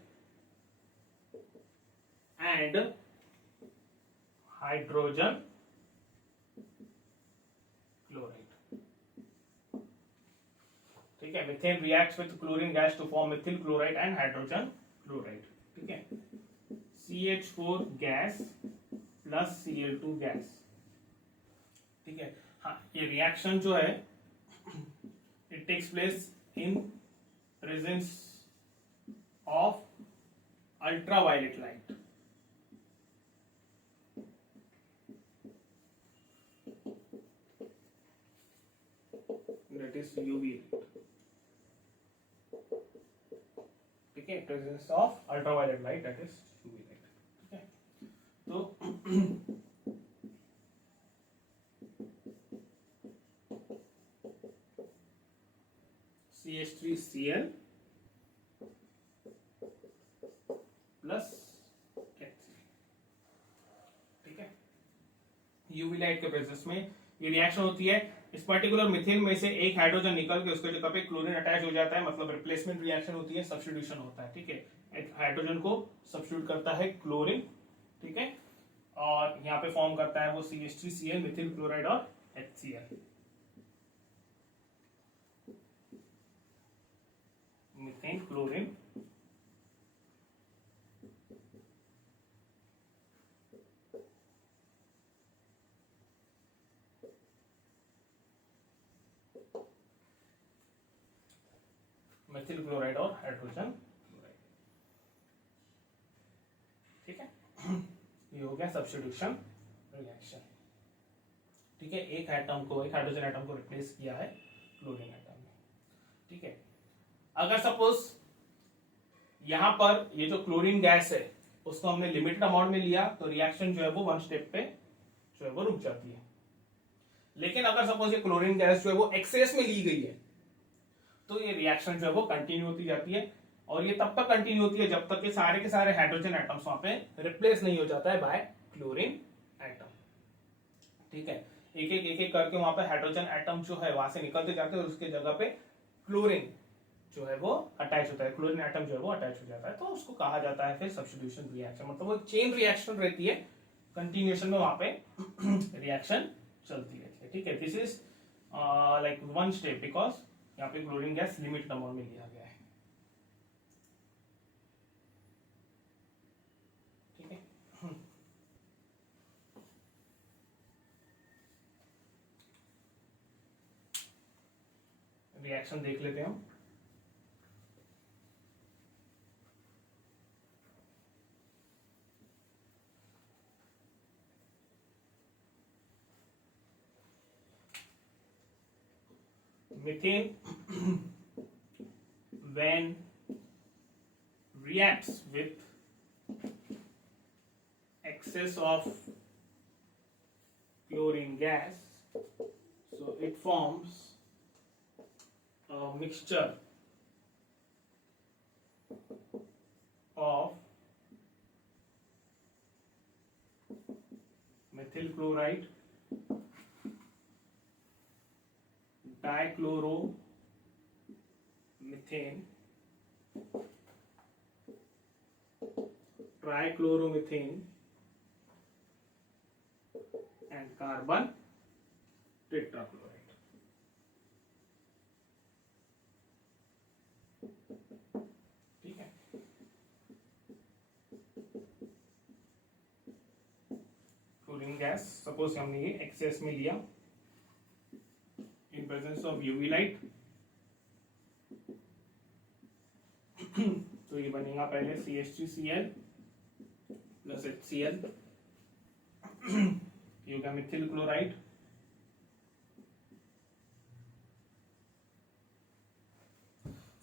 and hydrogen chloride। ठीक है, methane reacts with chlorine gas to form methyl chloride and hydrogen chloride। ठीक है, CH4 gas plus Cl2 gas. ठीक है, हाँ, ये reaction जो है it takes place in presence of ultraviolet light. That is UV light. ठीक है, presence of ultraviolet light that is UV light. ठीक है, तो CH3Cl प्लस HCl। ठीक है, यूवी लाइट के प्रेजेंस में ये रिएक्शन होती है। इस पर्टिकुलर मिथेन में से एक हाइड्रोजन निकल के उसके जगह पे क्लोरीन अटैच हो जाता है, मतलब रिप्लेसमेंट रिएक्शन होती है, सब्स्टिट्यूशन होता है। ठीक है, एक हाइड्रोजन को सब्स्टिट्यूट करता है क्लोरीन। ठीक है, और यहाँ पे फॉर्म करता है वो CH3Cl मिथिल क्लोराइड और HCl। Methane chlorine methyl chloride और हाइड्रोजन क्लोराइड। ठीक है, ये हो गया सब्स्टिट्यूशन रिएक्शन। ठीक है, एक हाइड्रोजन एटम को रिप्लेस किया है क्लोरीन एटम में। ठीक है, अगर सपोज यहां पर ये जो क्लोरीन गैस है उसको हमने लिमिटेड अमाउंट में लिया तो रिएक्शन जो है वो वन स्टेप पे जो है वो रुक जाती है। लेकिन अगर सपोज ये क्लोरीन गैस जो है वो एक्सेस में ली गई है तो ये रिएक्शन जो है वो कंटिन्यू होती जाती है, और ये तब तक कंटिन्यू होती है जब तक के सारे हाइड्रोजन एटम्स वहां पे रिप्लेस नहीं हो जाता है बाय क्लोरीन एटम। ठीक है, एक एक करके वहां पे हाइड्रोजन एटम जो है वहां से निकलते जाते हैं और उसके जगह पे क्लोरीन जो है वो अटैच होता है, क्लोरीन एटम जो है वो अटैच हो जाता है, तो उसको कहा जाता है फिर सब्स्टिट्यूशन रिएक्शन। मतलब वो चेन रिएक्शन रहती है, कंटिन्यूएशन में वहां पे रिएक्शन चलती रहती है। ठीक है, this is like one step because यहाँ पे क्लोरीन गैस लिमिटेड अमाउंट में लिया गया है। ठीक है, रिएक्शन देख लेते हैं हम। Methane when reacts with excess of chlorine gas, so it forms a mixture of methyl chloride, dichloromethane, trichloromethane and carbon tetrachloride. ठीक है, क्लोरीन गैस सपोज हमने ये एक्सेस में लिया in presence of UV light तो ये बनेगा पहले CH3Cl प्लस HCl, ये होगा मिथिल क्लोराइड,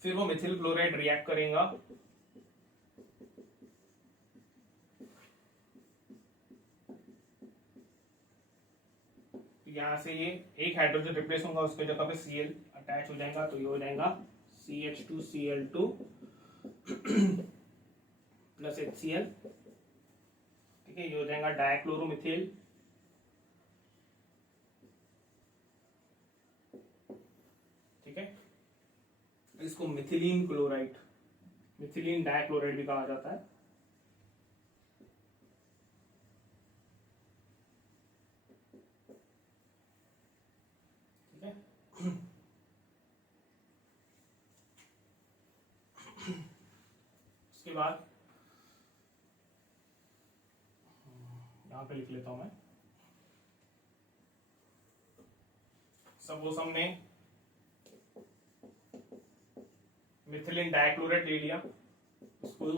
फिर वो मिथिल क्लोराइड रिएक्ट करेगा यहाँ से, ये एक हाइड्रोजन रिप्लेस होगा उसके जगह पे Cl अटैच हो जाएगा तो ये हो जाएगा CH2Cl2 प्लस HCl। ठीक है, ये हो जाएगा डाइक्लोरोमिथिल, ठीक है, इसको मिथिलीन क्लोराइड, मिथिलीन डाइक्लोराइड भी कहा जाता है। ठीक है, उसके बाद यहां पे लिख लेता हूं मैं, सपोज हमने मिथिलीन डाइक्लोराइड ले लिया, उसको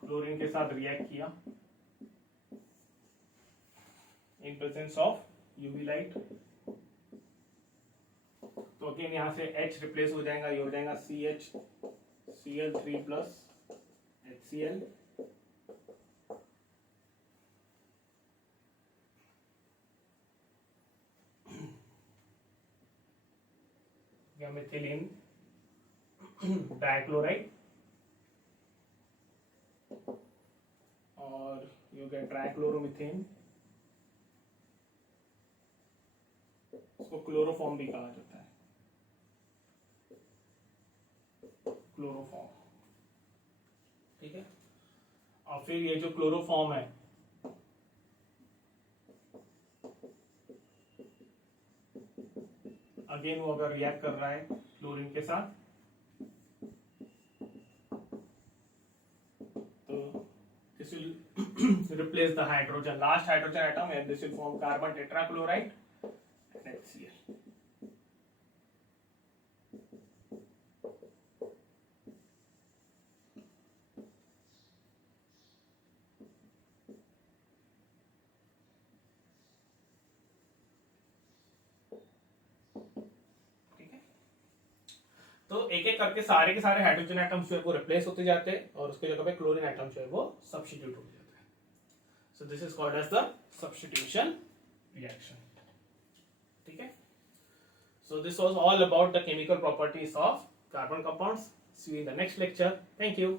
क्लोरीन के साथ रिएक्ट किया इन प्रेजेंस ऑफ यूवी लाइट, तो अगेन यहां से H रिप्लेस हो जाएगा, ये हो जाएगा CH3 plus HCl, methylene dichloride, और यू गेट ट्राइक्लोरोमीथेन, इसको क्लोरोफॉर्म भी कहा जाता है, क्लोरोफॉर्म। ठीक है, और फिर ये जो क्लोरोफॉर्म है अगेन वो अगर रिएक्ट कर रहा है क्लोरीन के साथ तो this will replace the hydrogen, last hydrogen atom, and this will form carbon tetrachloride and HCl। तो एक एक करके सारे के सारे हाइड्रोजन एटम्स जो है वो रिप्लेस होते जाते हैं और उसके जगह पे क्लोरीन एटम जो है वो सब्स्टिट्यूट हो जाता है. So this is called as the substitution reaction. ठीक है. So this was all about the chemical properties of carbon compounds. See you in the next lecture. Thank you.